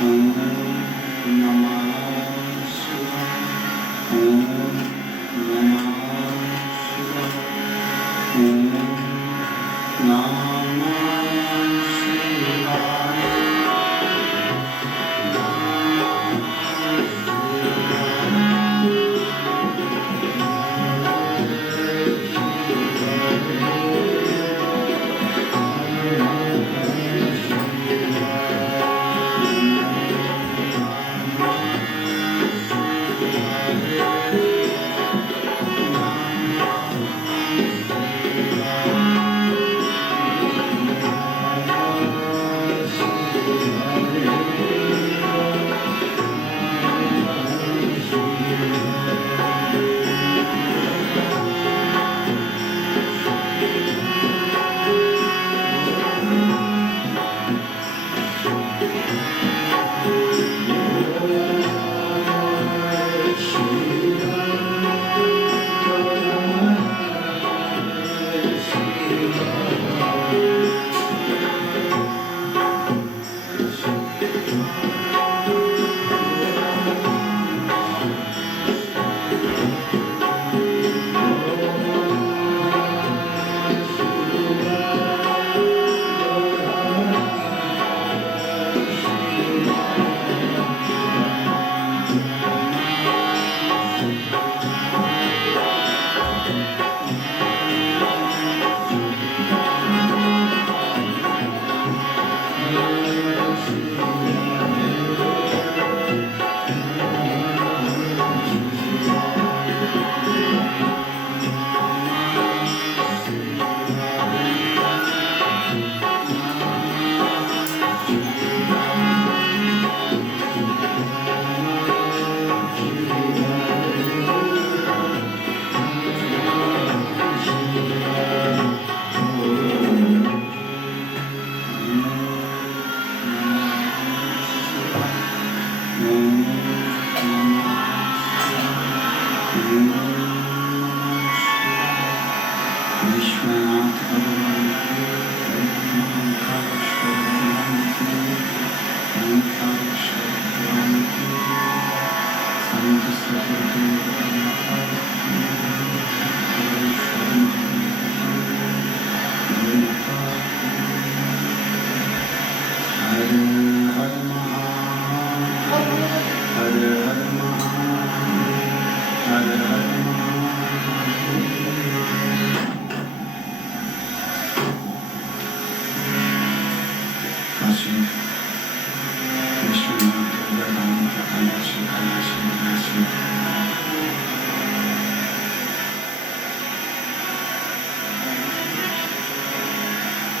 ओम नमः शिवाय। ओम नमः शिवाय। ओम नमः शिवाय।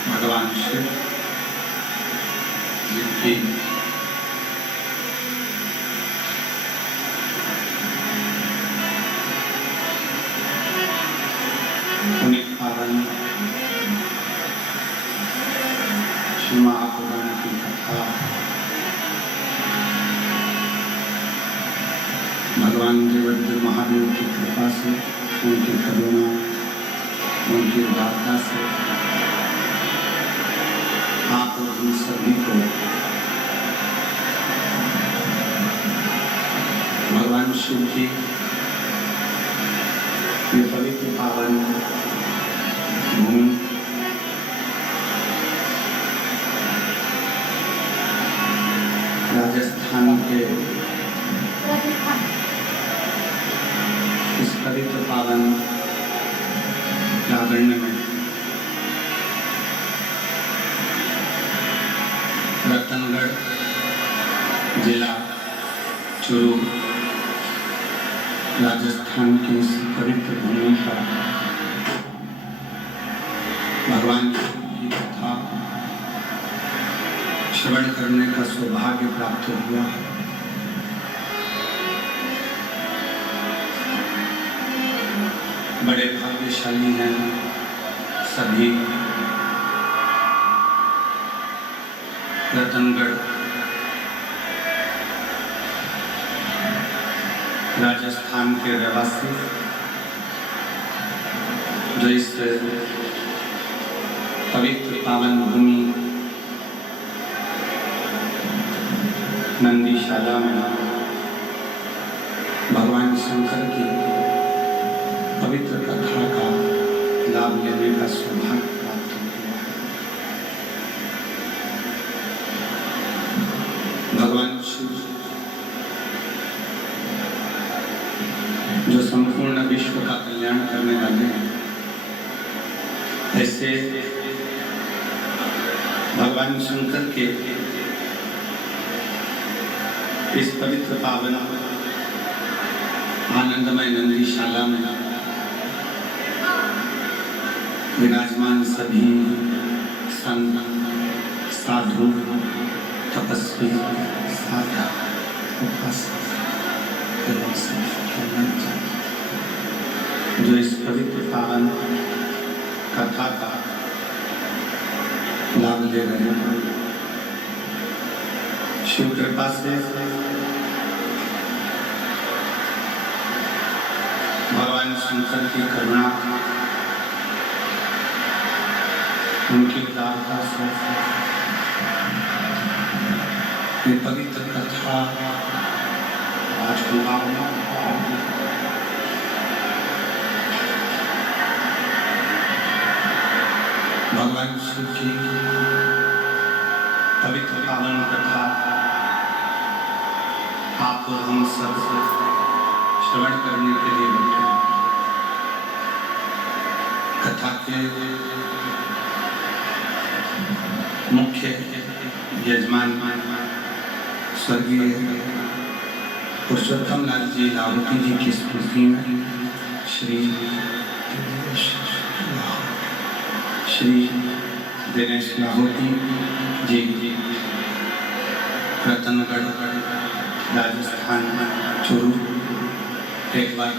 भगवान शिव जिनकी पुनीत पावन श्री महापुराण की कथा भगवान देवद्र महादेव की कृपा से, उनकी करुणा, उनकी वार्ता से आप और हम सभी को भगवान शिव की ये पवित्र पावन भूमि राजस्थान के इस पवित्र पावन प्रांगण में रतनगढ़ जिला चूरू राजस्थान की इस पवित्र भूमि पर भगवान की कथा श्रवण करने का सौभाग्य प्राप्त हुआ है। बड़े भाग्यशाली हैं सभी रतनगढ़ राजस्थान के रहवासी जो इस पवित्र पावन भूमि नंदीशाला में भगवान शंकर की पवित्र कथा का लाभ लेने का सौभाग्य प्राप्त हुआ है। भगवान शिव जो संपूर्ण विश्व का कल्याण करने वाले हैं, ऐसे भगवान शंकर के इस पवित्र पावन आनंदमय नंदीशाला में विराजमान सभी संत, साधु, तपस्वी, साधक, उपासक एवं जो इस पवित्र पावन कथा का लाभ ले रहे हैं, शिव कृपा से भगवान शंकर की करुणा, उनकी उदारता से ये पवित्र कथा आज भगवान शिव की पवित्र पावन कथा आप और हम सब श्रवण करने के लिए बैठे हैं। कथा के मुख्य यजमान स्वर्गीय पुरुषोत्तम लाल जी लाहौटी जी की स्मृति में श्री दिनेश लाहौटी जी रतनगढ़ राजस्थान चूरू, एक बार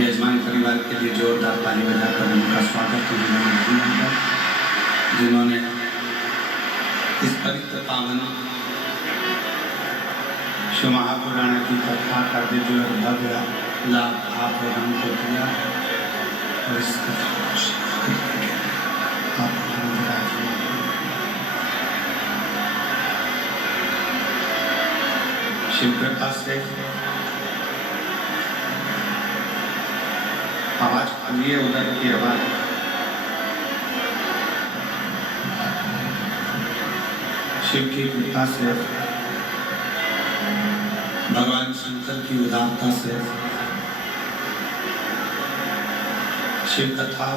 यजमान परिवार के लिए जोरदार ताली बजाकर उनका स्वागत है, जिन्होंने इस पवित्र पावन शिव महापुराण की कथा का दिव्य और भव्य लाभ आप और हमको दिया है। और इस कथा को आप हम शिव कृपा से आवाज खुलिए, उधर की आवाज शिव की कृपा से, भगवान शंकर की उदारता से शिव कथा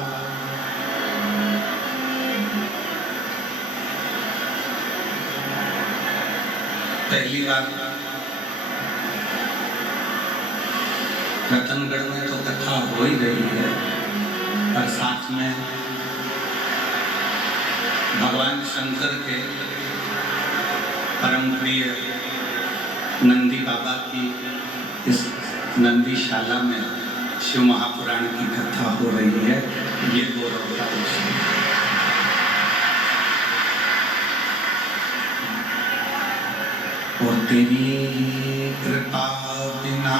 पहली बार रतनगढ़ में तो कथा हो ही रही है, पर साथ में भगवान शंकर के परम प्रिय नंदी बाबा की इस नंदीशाला में शिव महापुराण की कथा हो रही है। ये गौरव का विषय है। और तेरी कृपा बिना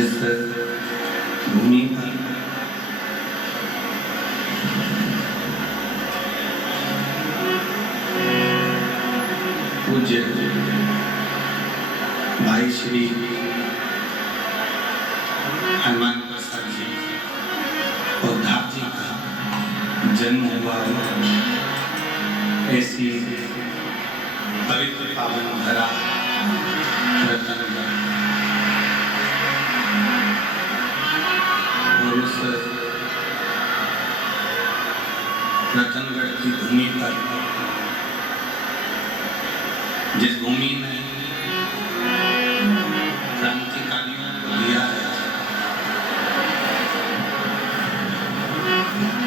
जिस भूमि पर पूज्य भाई श्री हनुमान प्रसाद जी पौधार जी का जन्म हुआ है, ऐसी पवित्र पावन धरा रतनगढ़ और उस रतनगढ़ की भूमि पर जिस भूमि ने क्रांतिकारियों को दिया है,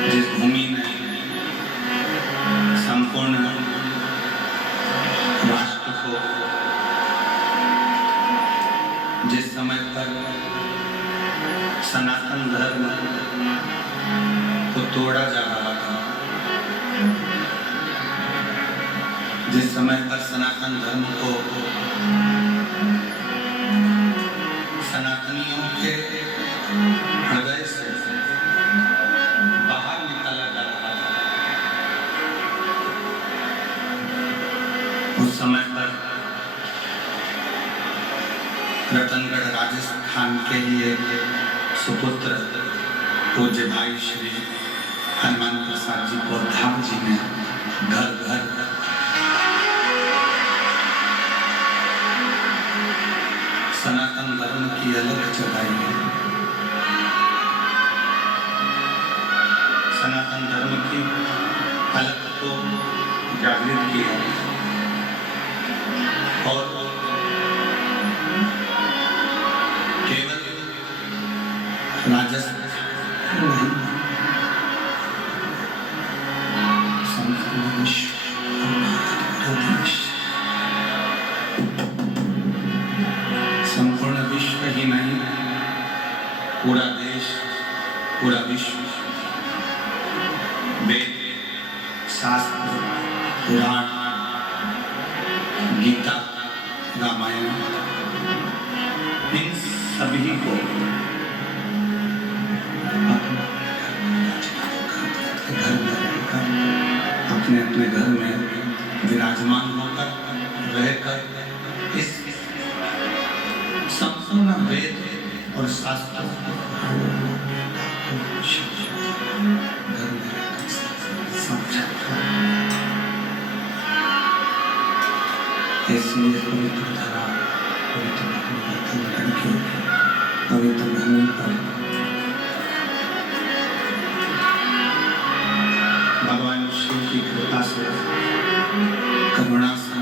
जिस भूमि ने संपूर्ण राष्ट्र को जिस समय पर सनातन धर्म को तोड़ा जा रहा था, जिस समय पर सनातन धर्म को सनातनियों के हृदय से बाहर निकाला जा रहा था, उस समय पर रतनगढ़ राजस्थान के लिए सुपुत्र पूज्य भाई श्री हनुमान प्रसाद जी पौधार जी ने घर घर सनातन धर्म की अलग चढ़ाई है, सनातन धर्म की अलग को जागृत किया और केवल राजस्थान संपूर्ण विश्व ही नहीं, पूरा देश, पूरा विश्व वेद, शास्त्र, पुराण, गीता, रामायण, इन सभी को अपने अपने घर में विराजमान होकर रहकर इस संपूर्ण वेद और शास्त्र घर में इसलिए पवित्र धरा, पवित्र लड़की, पवित्र भूमि पर भगवान शिव की कृपा से, करुणा से,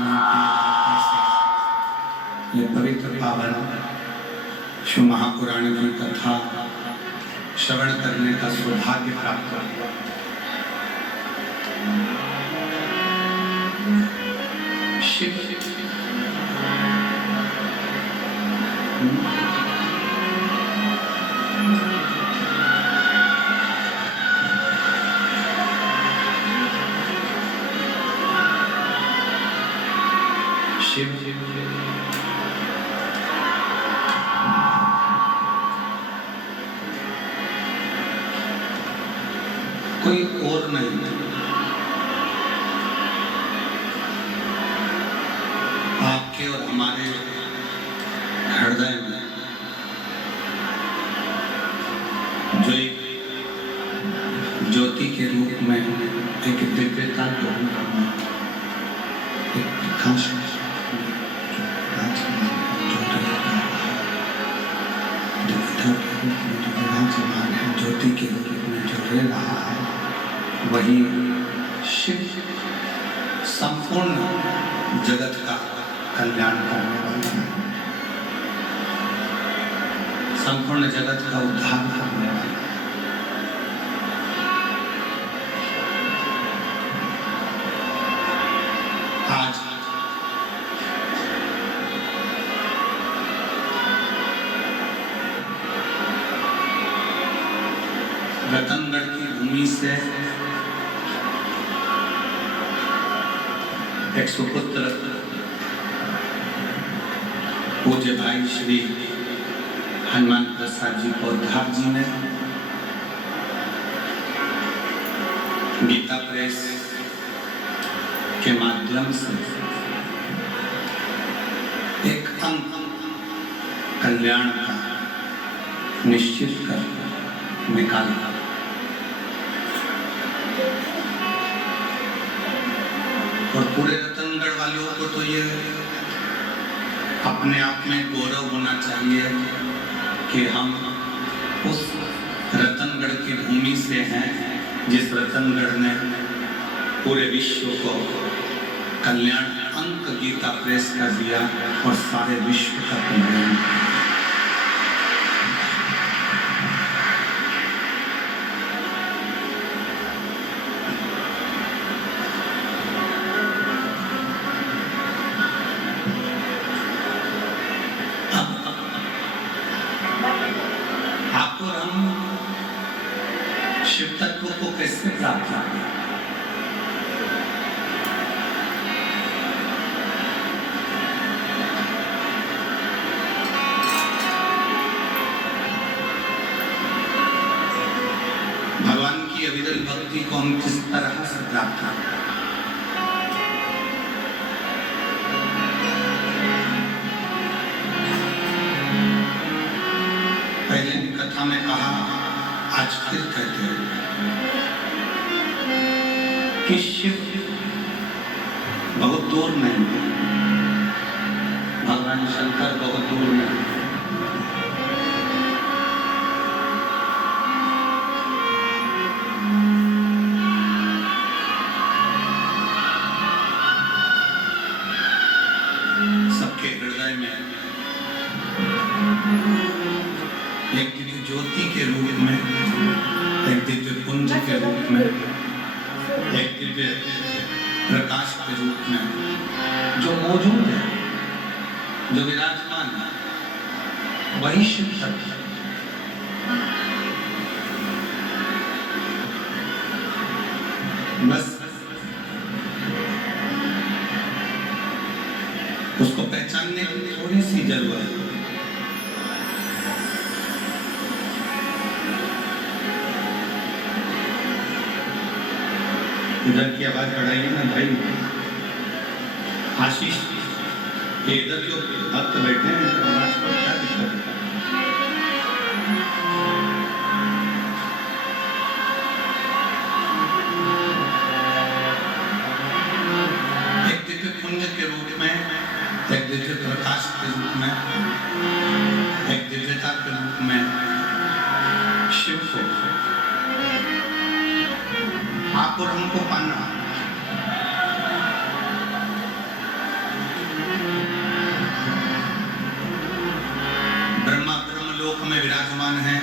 ये पवित्र पावन शिव महापुराण की कथा श्रवण करने का सौभाग्य प्राप्त हुआ। शिव कोई और नहीं, आपके और हमारे हृदय में जो एक ज्योति के रूप में एक दिव्यता के रूप में एक प्रकाश ज्योति के रूप में जो रह रहा है, वही शिव संपूर्ण जगत का कल्याण करने वाला है, संपूर्ण जगत का उद्धार करने वाला है। आज रतनगढ़ की भूमि से एक सुपुत्र पूज्य भाई श्री हनुमान प्रसाद जी पौधार जी ने गीता प्रेस के माध्यम से एक अंक कल्याण का निश्चित कर निकाला। और पूरे रतनगढ़ वालों को तो ये अपने आप में गौरव होना चाहिए कि हम उस रतनगढ़ की भूमि से हैं जिस रतनगढ़ ने पूरे विश्व को कल्याण अंक गीता प्रेस का दिया और सारे विश्व का कल्याण। आप और हम शिव तत्व को कैसे प्राप्त करें? भगवान की अविरल भक्ति को हम किस तरह से प्राप्त करें? पहले भी कथा में कहा, आज फिर कहते हैं कि शिव बहुत दूर नहीं है, भगवान शंकर बहुत दूर नहीं है। सबके हृदय में एक दिव्य ज्योति के रूप में, एक दिव्य पुंज के रूप में, एक दिव्य प्रकाश के रूप में जो मौजूद है, जो विराजमान है, वही शिव तत्व है। बस उसको पहचानने की थोड़ी सी जरूरत है। इधर की आवाज बढ़ाइए ना भाई। आशीष, ये इधर जो भक्त बैठे हैं आवाज को क्या दिक्कत है? एक दिव्य पुंज के रूप में, एक दिव्य प्रकाश के रूप में, एक दिव्यता के रूप में शिव को आप और हमको पाना। ब्रह्मा ब्रह्मलोक में विराजमान है,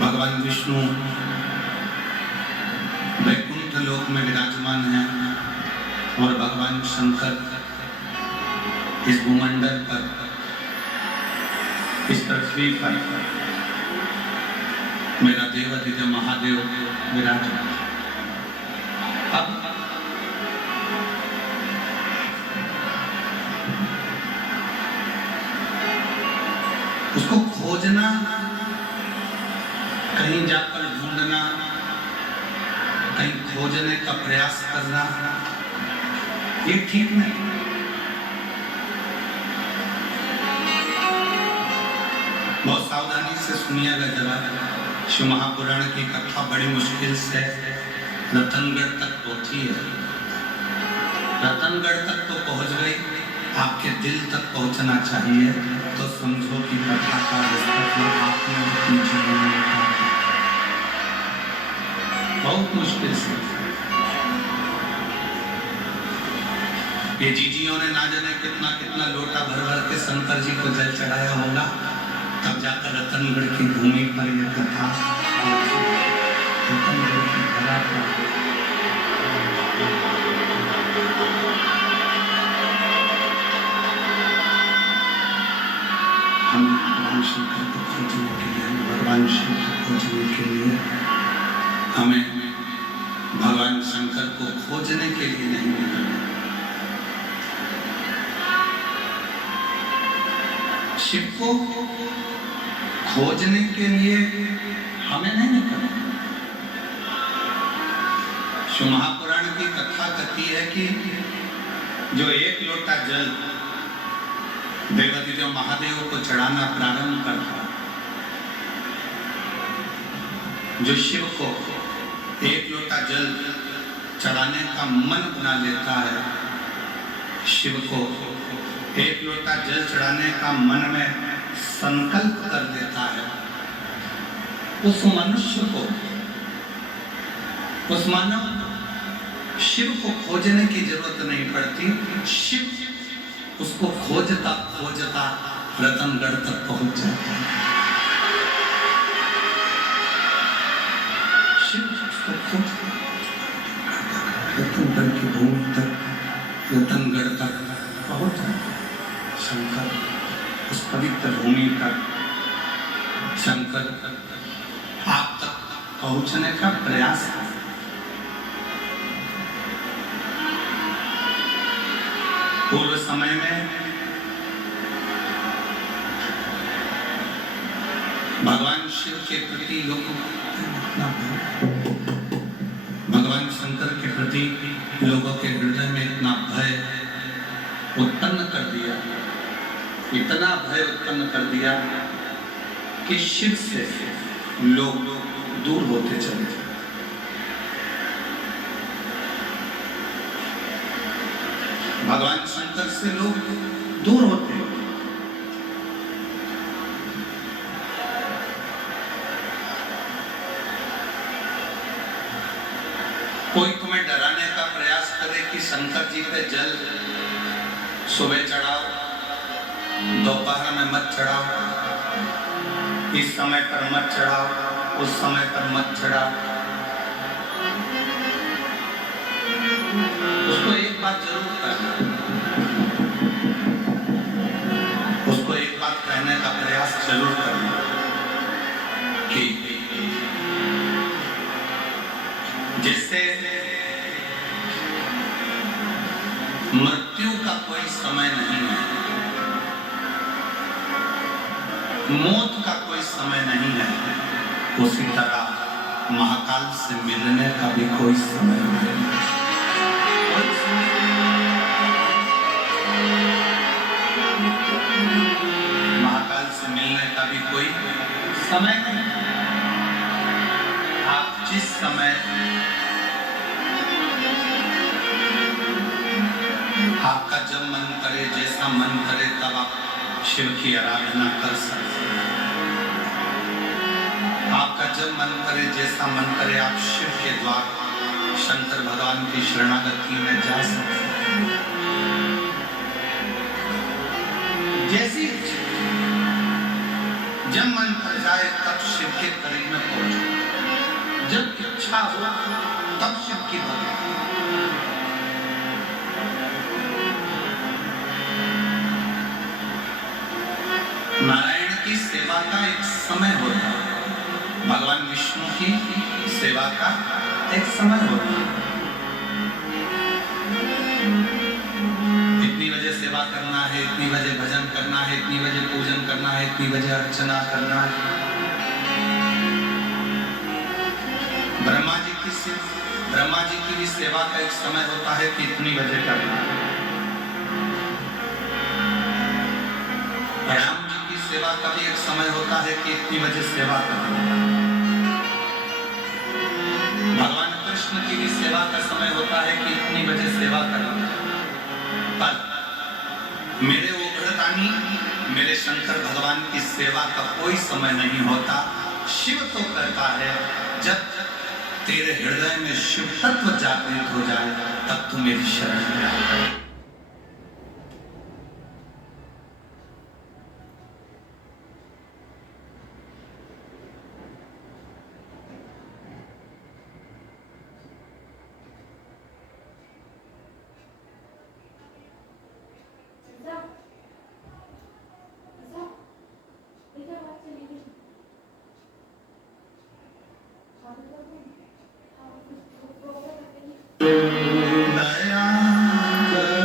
भगवान विष्णु वैकुंठ लोक में विराजमान है और भगवान शंकर इस भूमंडल पर, इस पृथ्वी पर मेरा देवाधिदेव महादेव विराजमान। अब उसको खोजना, कहीं जाकर ढूंढना, कहीं खोजने का प्रयास करना, ये ठीक नहीं। बहुत सावधानी से सुनिएगा जरा। शिव महापुराण की कथा बड़ी मुश्किल से रतनगढ़ तक पहुंची है। रतनगढ़ तक तो पहुंच गई, आपके दिल तक पहुंचना चाहिए, तो समझो कि कथा का आपने बहुत मुश्किल से। ये जीजियों ने ना जाने कितना कितना लोटा भर भर के शंकर जी को जल चढ़ाया होगा, तब जाकर रतनगढ़ की भूमि पर यह कथा, रतनगढ़ की धरा पर हम भगवान शंकर को खोजने के लिए, भगवान शिव को खोजने के लिए हमें भगवान शंकर को खोजने के लिए नहीं मिला। शिव को खोजने के लिए हमें नहीं निकलना। शिव महापुराण की कथा कहती है कि जो एक लोटा जल देवादिदेव महादेव को चढ़ाना प्रारंभ करता, जो शिव को एक लोटा जल चढ़ाने का मन बना लेता है, शिव को एक लोटा जल चढ़ाने का मन में संकल्प कर देता है, उस मनुष्य को, उस मानव शिव को खोजने की जरूरत नहीं पड़ती। शिव उसको खोजता खोजता रतनगढ़ तक पहुंच जाता है। शिव उसको खोजता रतनगढ़ की भूमि तक, रतनगढ़ तक पहुंच जाता है। शंकर उस पवित्र भूमि तक, शंकर आप तक पहुंचने का प्रयास है। पूर्व समय में भगवान शिव के प्रति लोगों भगवान शंकर के प्रति लोगों के हृदय में इतना भय उत्पन्न कर दिया, इतना भय उत्पन्न कर दिया कि शिव से लोग दूर होते चले गए। भगवान शंकर से लोग दूर होते हैं। कोई तुम्हें डराने का प्रयास करे कि शंकर जी पे जल सुबह चढ़ाओ, दोपहर में मत चढ़ाओ, इस समय पर मत चढ़ाओ, उस समय पर मत चढ़ाओ। उसको एक बात जरूर करना, उसको एक बात कहने का प्रयास जरूर करना कि जैसे मृत्यु का कोई समय नहीं है, मौत का कोई समय नहीं है, उसी तरह महाकाल से मिलने का भी कोई समय नहीं है। महाकाल से मिलने का भी कोई समय नहीं। आप जिस समय आपका जब मन करे, जैसा मन करे, तब आप शिव की आराधना कर सकते हैं। आपका जब मन करे, जैसा मन करे, आप शिव के द्वार शंकर भगवान की शरणागति में जा सकते हैं। जैसी जब मन कर जाए तब शिव के करीब में पहुंचो, जब इच्छा हो तब शिव की भक्ति। नारायण की सेवा का एक समय होता है, भगवान विष्णु की सेवा का एक समय होता है। इतनी बजे सेवा करना है, इतनी बजे भजन करना है, इतनी बजे पूजन करना है, इतनी बजे अर्चना करना है। ब्रह्मा जी की भी सेवा का एक समय होता है कि इतनी बजे करना है। राम जी की सेवा का भी एक समय होता है कि इतनी बजे सेवा करना है। भगवान कृष्ण की भी सेवा का समय होता है कि इतनी बजे सेवा करना है। पर मेरे उग्रदानी, मेरे शंकर भगवान की सेवा का कोई समय नहीं होता। शिव तो करता है, जब तेरे हृदय में शिव तत्व जागृत हो जाए तब तू मेरी शरण में आ। दया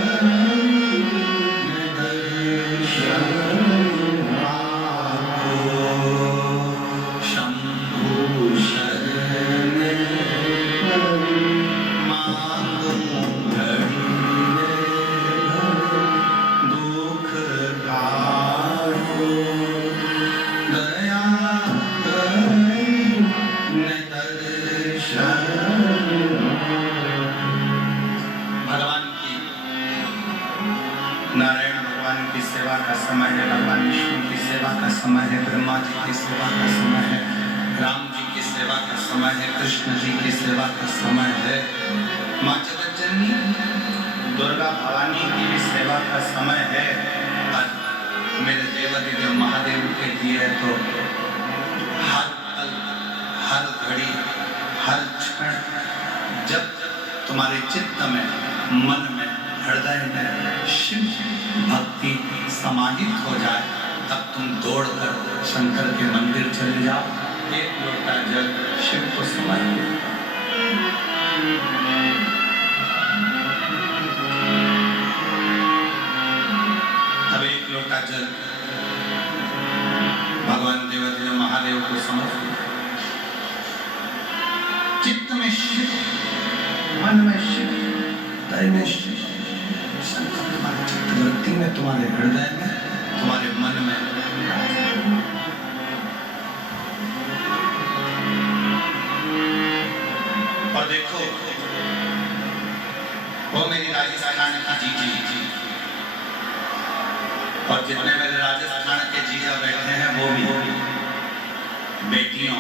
समय है, भगवान विष्णु की सेवा का समय है, ब्रह्मा जी की सेवा का समय है, राम जी की सेवा का समय है, कृष्ण जी की सेवा का समय है, माँ जगत जननी दुर्गा भवानी की भी सेवा का समय है। और मेरे देवादिदेव महादेव के लिए तो हर पल, हर घड़ी, हर क्षण जब तुम्हारे चित्त में, मन में, हृदय में शिव भक्ति समाहित हो जाए, तब तुम दौड़कर शंकर के मंदिर चले जाओ, एक लोटा जल शिव को समर्पित। अब एक लोटा जल भगवान देवादिदेव महादेव को समर्पित। चित्त में शिव, मन में शिव, हृदय में शिव, शंकर तुम्हारे चित्तवृत्ति में, तुम्हारे हृदय में, तुम्हारे मन में। और देखो वो मेरी राजस्थान की जीजी, और जितने मेरे राजस्थान के जीजा बैठे हैं वो भी बेटियों,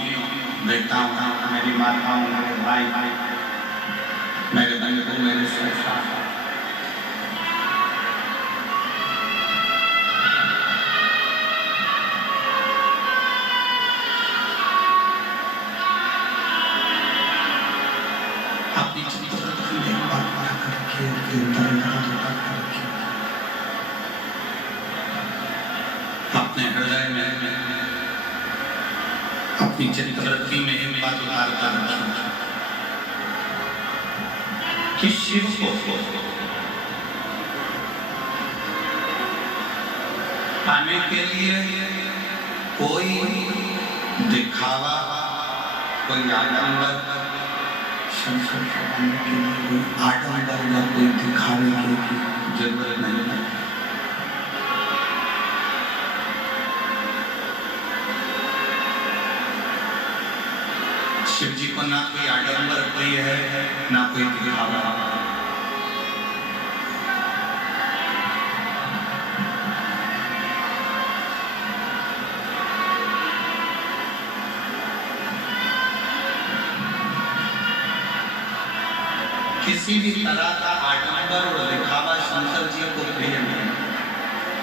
बेटाओं, मेरी माताओं, मेरे भाई, मेरे बंधु, मेरे संस्कार। अपनी चित्तवृत्ति में एक बात बनाकर रखिए, अपने हृदय में, अपनी चित्तवृत्ति में एक बात उतार कर कि शिव को पाने के लिए कोई दिखावा, कोई आडंबर, शंकर को पाने के लिए कोई आडंबर या कोई दिखावे की जरूरत नहीं है। शिव जी को ना कोई आडंबर प्रिय है, ना कोई दिखावा। किसी भी तरह का आडंबर और दिखावा शंकर जी को प्रिय नहीं,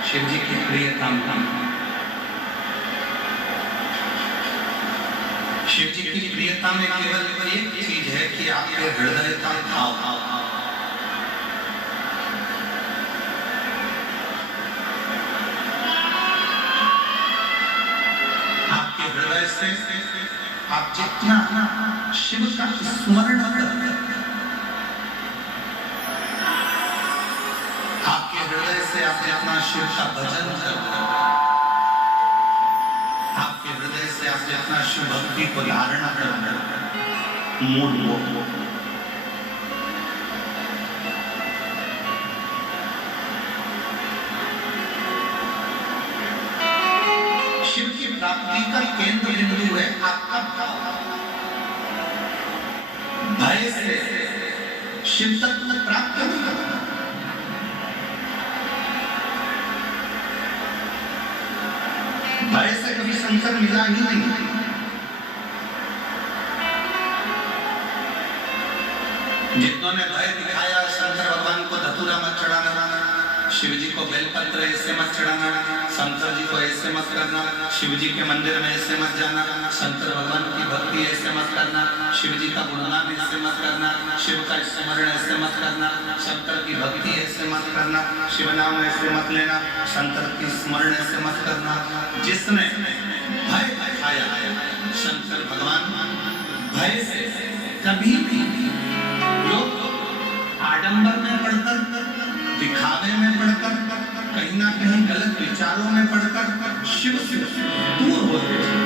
शिव जी की प्रिय काम नहीं। शिव जी की प्रियता में केवल एक चीज है कि आपके हृदय का भाव, आपके हृदय से आप जितना शिव का स्मरण करते, आपके हृदय से आप जितना शिव का भजन करते, आपके हृदय से आप जितना शिव भक्ति को धारण करते, मूल वो शिव की प्राप्ति का केंद्र बिंदु है आपका भाव। भय से शिव तत्व प्राप्त नहीं करता। भय से कभी शंकर मिला ही नहीं। जितनों ने भय दिखाया शंकर भगवान को धतूरा मत चढ़ाना, शिव जी को बेलपत्र ऐसे मत चढ़ाना, शंकर जी को ऐसे मत करना, शिव जी के मंदिर में ऐसे मत जाना, शंकर भगवान की भक्ति ऐसे मत करना, शिव जी का गुणगान ऐसे मत करना, शिव का स्मरण ऐसे मत करना, शंकर की भक्ति ऐसे मत करना, शिव नाम ऐसे मत लेना, शंकर की स्मरण ऐसे मत करना। जिसने भय दिखाया शंकर भगवान भय से कभी भी लोग आडंबर में पढ़कर, दिखावे में पढ़कर, कहीं ना कहीं गलत विचारों में पढ़कर शिव से दूर होते हैं।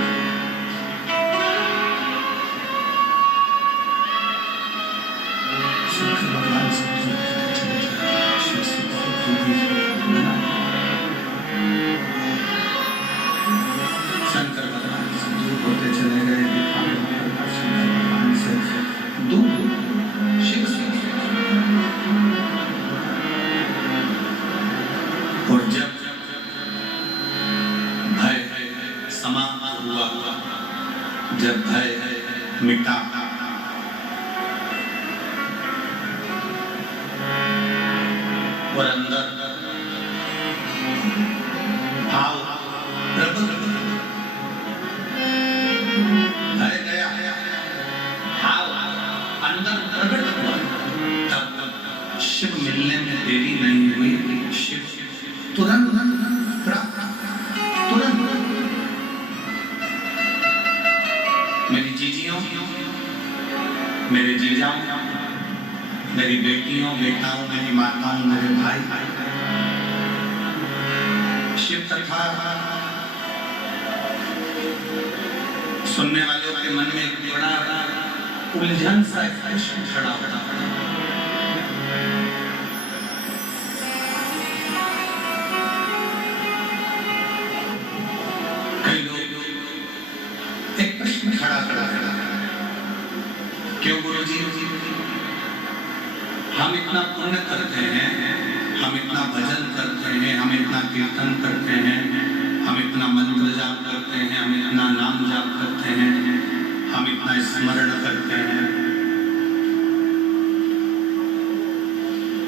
भगवान शंकर भगवान से दूर होते चले गए, दिखावे में पढ़कर शंकर भगवान से दूर, शिव से। और जब हुआ जब भय मिटा और अंदर भाव प्रबल भय गया, भाव अंदर प्रकट हुआ, तब शिव मिलने में देरी नहीं हुई। शिव तुरंत मेरी जीजियों, मेरे जीजाओं, मेरी बेटियों, बेटाओं, मेरी माताओं, मेरे भाई, शिव कथा सुनने वालों के मन में एक बड़ा उलझन सा एक प्रश्न खड़ा होता है। कई लोग एक प्रश्न खड़ा करते हैं, क्यों गुरुजी हम इतना पुण्य करते हैं, हम इतना भजन करते हैं, हम इतना कीर्तन करते हैं, हम इतना मंत्र जाप करते हैं, हम इतना नाम जाप करते हैं, हम इतना स्मरण करते हैं,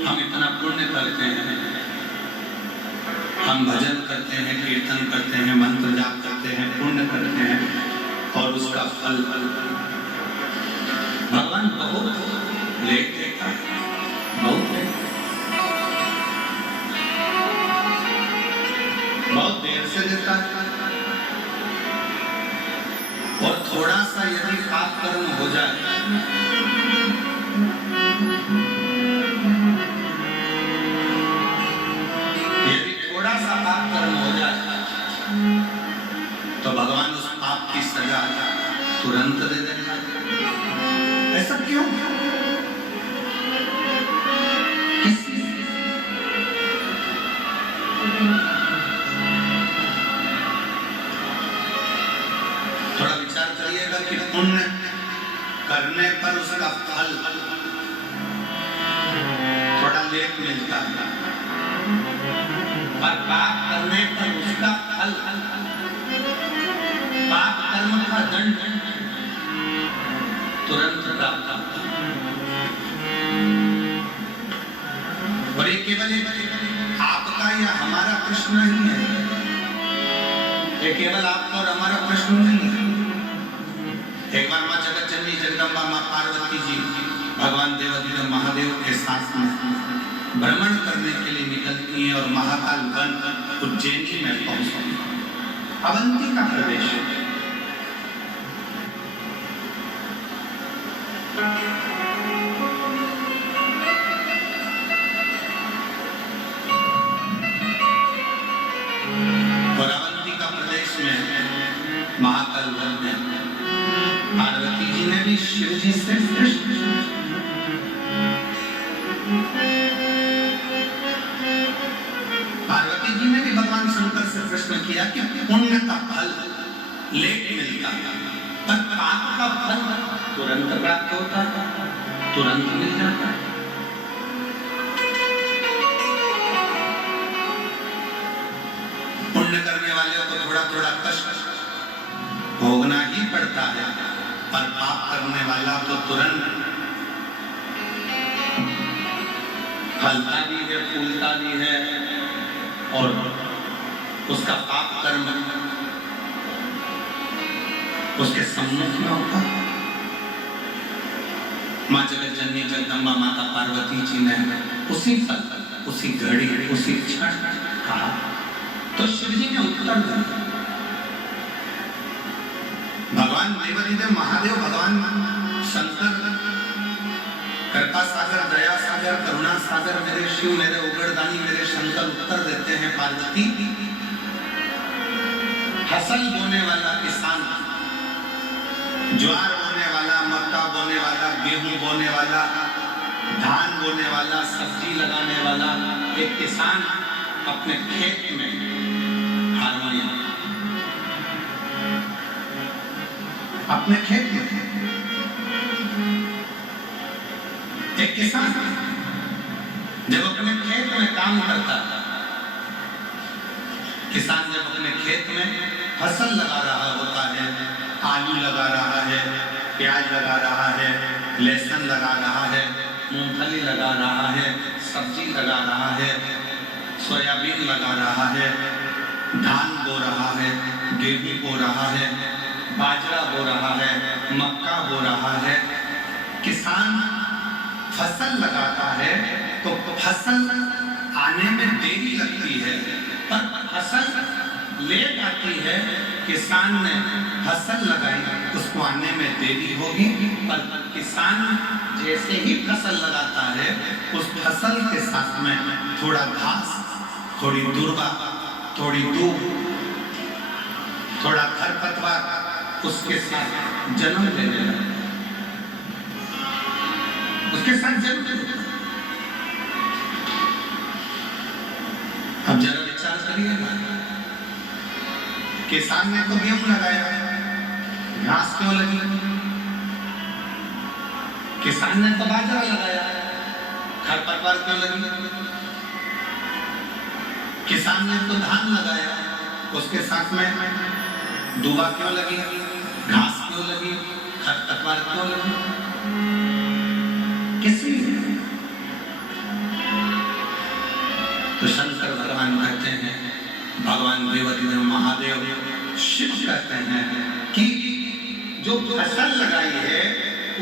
हम इतना पुण्य करते हैं, हम भजन करते हैं, कीर्तन करते हैं, मंत्र जाप करते हैं, पुण्य करते हैं, और उसका फल भगवान बहुत लेट देता है, बहुत देर से देता है। और थोड़ा सा यदि पाप कर्म हो जाए, यदि थोड़ा सा पाप कर्म हो जाए, तो भगवान उस पाप की सजा तुरंत दे देता है। ऐसा क्यों? थोड़ा विचार करिएगा कि पुण्य करने पर उसका फल थोड़ा लेट मिलता है, और पाप करने पर उसका फल, पाप कर्म का दंड तुरंत प्राप्त होता है। और ये केवल आपका या हमारा प्रश्न नहीं है, ये केवल आपका और हमारा प्रश्न नहीं है। एक बार माँ जगत जननी जगदम्बा माँ पार्वती जी भगवान देवाधिदेव महादेव के साथ में भ्रमण करने के लिए निकलती हैं और महाकाल वन उज्जैनी में पहुंचती हैं। अवंती का प्रदेश है। महाकाल वन में पार्वती जी ने भी शिव जी से प्रश्न, पार्वती जी ने भी भगवान शंकर से प्रश्न किया कि पुण्य का फल लेट मिलता है, पर पाप का फल तुरंत प्राप्त होता है, तुरंत मिल जाता है। पुण्य करने वाले को थोड़ा थोड़ा कष्ट भोगना ही पड़ता है, पर पाप करने वाला तो तुरंत फलता भी है, फूलता भी है, और उसका पाप कर्म उसके सम्मुख में होता है। माँ जगत जननी जगदम्बा माता पार्वती जी ने उसी पल, उसी घड़ी, उसी क्षण कहा, तो शिव जी ने उत्तर दिया। भगवान देवाधिदेव महादेव, भगवान शंकर, कृपा सागर, दया सागर, करुणा सागर, मेरे शिव, मेरे उगड़दानी, मेरे शंकर उत्तर देते हैं, पार्वती फसल बोने वाला किसान, ज्वार बोने वाला, मक्का बोने वाला, गेहूं बोने वाला, धान बोने वाला, सब्जी लगाने वाला एक किसान अपने खेत में हारमोनियम, अपने खेत में एक किसान जब अपने खेत में काम करता था, किसान जब अपने खेत में फसल लगा रहा होता है, आलू लगा रहा है, प्याज लगा रहा है, लहसुन लगा रहा है, मूंगफली लगा रहा है, सब्जी लगा रहा है, सोयाबीन लगा रहा है, धान बो रहा है, गेहूं बो रहा है, बाजरा बो रहा है, मक्का बो रहा है। किसान फसल लगाता है तो फसल आने में देरी लगती है, पर फसल लेट आती है। किसान ने फसल लगाई, उसको आने में देरी होगी, पर किसान जैसे ही फसल लगाता है उस फसल के साथ में थोड़ा घास, थोड़ी दुर्वा, थोड़ी दूब, थोड़ा खरपतवार उसके साथ जन्म लेने लगता है, उसके साथ जन्म लेने लगता है। अब जरा विचार करिएगा, किसान ने तो गेहूं लगाया, घास क्यों लगी? किसान ने तो बाजरा लगाया, खरपतवार क्यों लगी? किसान ने तो धान लगाया, उसके साथ में दुबा क्यों लगी? घास क्यों लगी? खरपतवार क्यों लगी? किस लिए? तो शंकर भगवान कहते हैं, भगवान देवाधिदेव महादेव शिव कहते हैं कि जो फसल लगाई है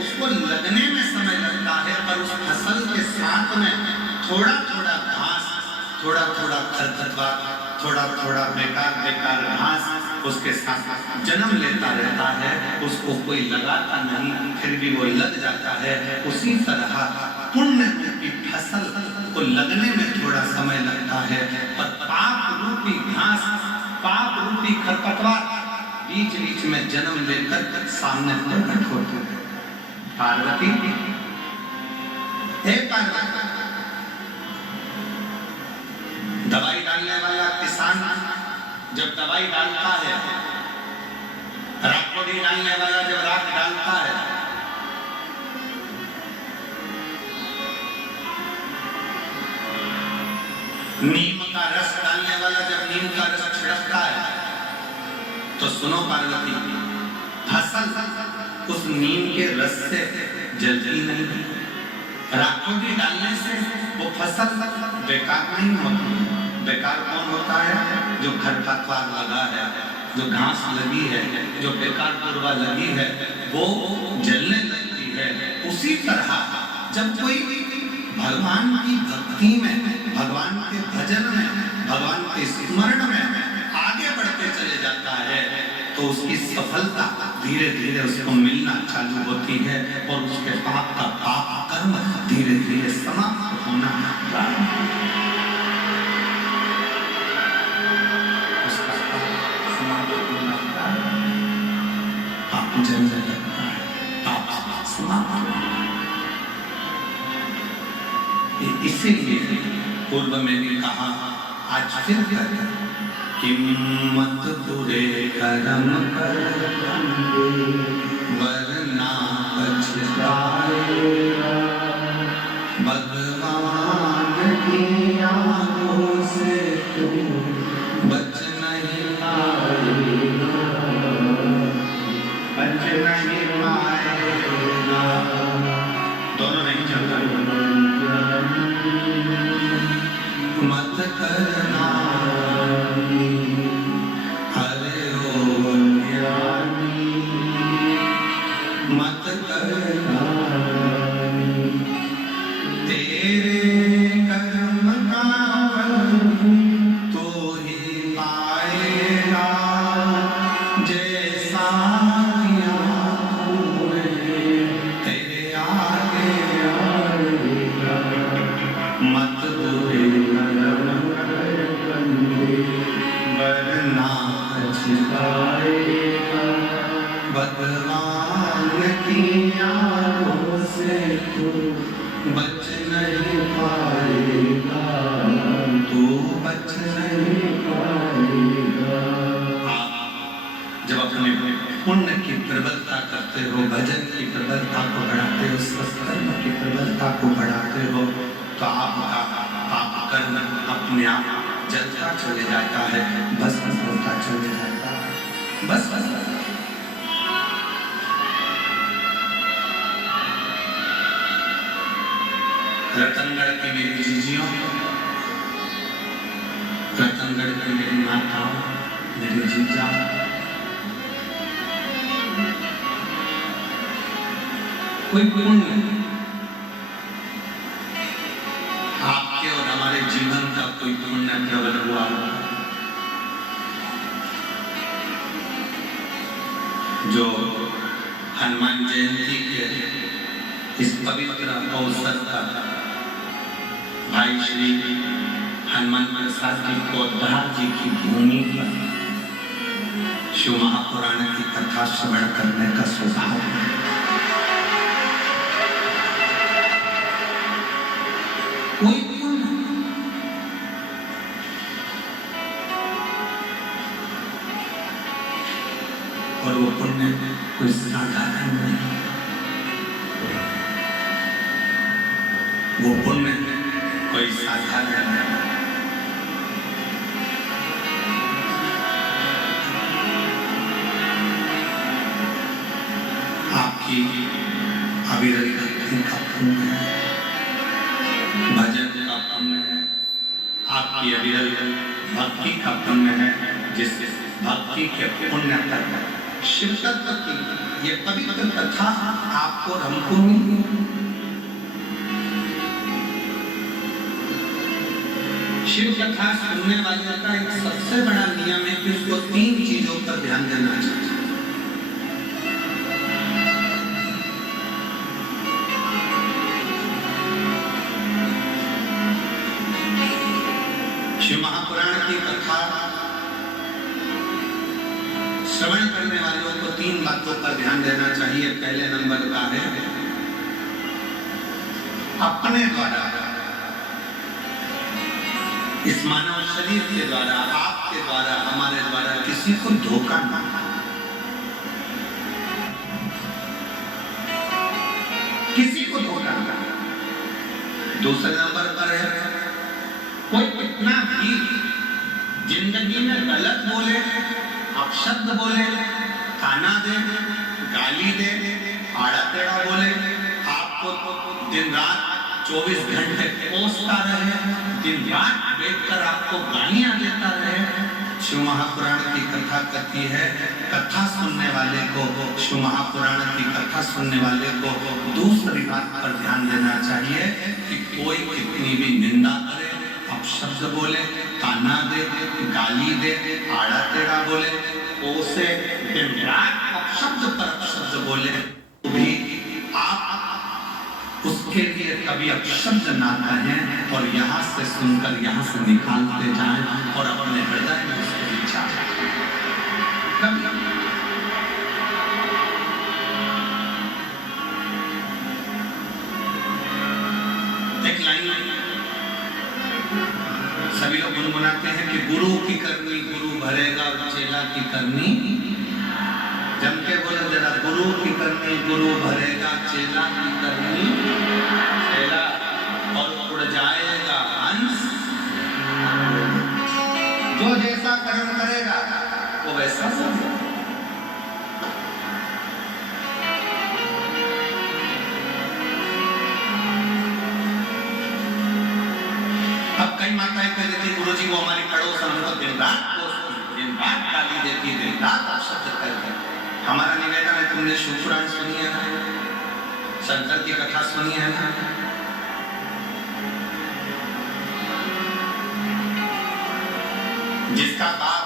उसको लगने में समय लगता है, पर उस फसल के साथ में थोड़ा थोड़ा घास, थोड़ा थोड़ा खरपतवार, थोड़ा थोड़ा बेकार घास उसके साथ जन्म लेता रहता है। उसको कोई लगाता नहीं, फिर भी वो लग जाता है। उसी तरह पुण्य की फसल को लगने में थोड़ा समय लगता है, पर पाप रूपी घास, पाप रूपी खरपतवार बीच बीच में जन्म लेकर सामने प्रकट होते हैं। पार्वती, हे पार्वती, दवाई डालने वाला किसान जब दवाई डालता है, राखोड़ी डालने वाला जब राख डालता है, नीम का रस डालने वाला जब नीम का रस छिड़कता है, तो सुनो पार्वती, फसल उस नीम के रस से जलती नहीं, राखोड़ी डालने से वो फसल बेकार नहीं होती। बेकार कौन होता है? जो खरपतवार लगा है, जो घास लगी है, जो बेकार दुर्वा लगी है, वो जलने लगती है। उसी तरह जब कोई भगवान की भक्ति में, भगवान के भजन में, भगवान के स्मरण में आगे बढ़ते चले जाता है, तो उसकी सफलता धीरे धीरे उसको मिलना चालू होती है और उसके पाप का पाप कर्म धीरे धीरे समाप्त होना प्रारंभ होता है। उसका पाप समाप्त होना प्रारंभ, पाप जलने लगता है, पाप समाप्त होता है। इसीलिए पूर्व में भी कहा, आज फिर कहता है, हिम्मत बुरे कर्म कर वरना पछताएगा, भगवान की आंखों से तू बच नहीं पाएगा, बच नहीं पाएगा। दोनों नहीं चलता। मत करना हरे ओ ज्ञानी, मत करना तेरे कर्म का फल तो ही पाएगा, जैसा किया तूने तेरे आगे आएगा। मत बुरे वरना पछताएगा, भगवान की आंखों से तू बच नहीं पाएगा, तू बच नहीं पाएगा। आप जब अपने पुण्य की प्रबलता करते हो, भजन की प्रबलता को बढ़ाते हो, सत्कर्म की प्रबलता को बढ़ाते हो, तो आपका पाप कर्म अपने आप जलता चले जाता है, भस्म होता चले जाता है, बस। की मेरी जीजियों, रतनगढ़ की मेरी माताओं, मेरे जीजा, कोई पुण्य आपके और हमारे जीवन का कोई पुण्य प्रबल हुआ, जो हनुमान जयंती के इस पवित्र अवसर पर भाई श्री हनुमान प्रसाद जी पोद्दार जी की भूमि पर शिव महापुराण की कथा श्रवण करने का सौभाग्य है। कोई और वो पुण्य कोई साधारण नहीं, वो पुण्य कोई साधारण नहीं। आपकी अविरल भक्ति का पुण्य है, भजन का पुण्य है, आपकी अविरल भक्ति का पुण्य है, जिस भक्ति के पुण्य पर शिव तत्व की ये पवित्र कथा आपको और हमको मिली। शिव कथा सुनने वाले का एक सबसे बड़ा नियम है कि उसको 3 चीजों पर ध्यान देना चाहिए। शिव महापुराण की कथा श्रवण करने वालों को 3 बातों पर ध्यान देना चाहिए। पहले नंबर का है अपने द्वारा, इस मानव शरीर के द्वारा, आपके द्वारा, हमारे द्वारा किसी को धोखा ना, किसी को धोखा ना। दूसरे नंबर पर है कोई कितना भी जिंदगी में गलत बोले, अपशब्द बोले, ताना दे, गाली दे, आड़ा टेढ़ा बोले, आपको दिन रात 24 घंटे कोसता रहे, दिन रात बैठकर आपको गालियां देता रहे, शिव महापुराण की कथा कहती है, कथा सुनने वाले को, शिव महापुराण की कथा सुनने वाले को दूसरी बात पर ध्यान देना चाहिए कि कोई कितनी भी निंदा करे, अपशब्द बोले, ताना दे, गाली दे, आड़ा टेढ़ा बोले, उसे दिन रात अपशब्द पर अपशब्द बोले, तो भी आप उसके लिए कभी अपशब्द ना कहें और यहाँ से सुनकर यहाँ से निकालते जाएं और अपने हृदय में उसको विचार कभी एक लाइन सभी लोग गुनगुनाते हैं कि गुरु की करनी गुरु भरेगा और चेला की करनी, जम के बोले जरा, गुरु की करनी गुरु भरेगा, चेला की करनी चेला, और उड़ जाएगा हंस। जो जैसा कर्म करेगा वो वैसा होगा। अब कई माताएं कह देती गुरुजी वो हमारी पड़ोस हमको दिन रात कोसती, दिन रात गाली देती, दिन रात अपशब्द करती। हमारा निवेदन है, तुमने शिव पुराण सुनी है ना, शंकर की कथा सुनी है ना, जिसका बाप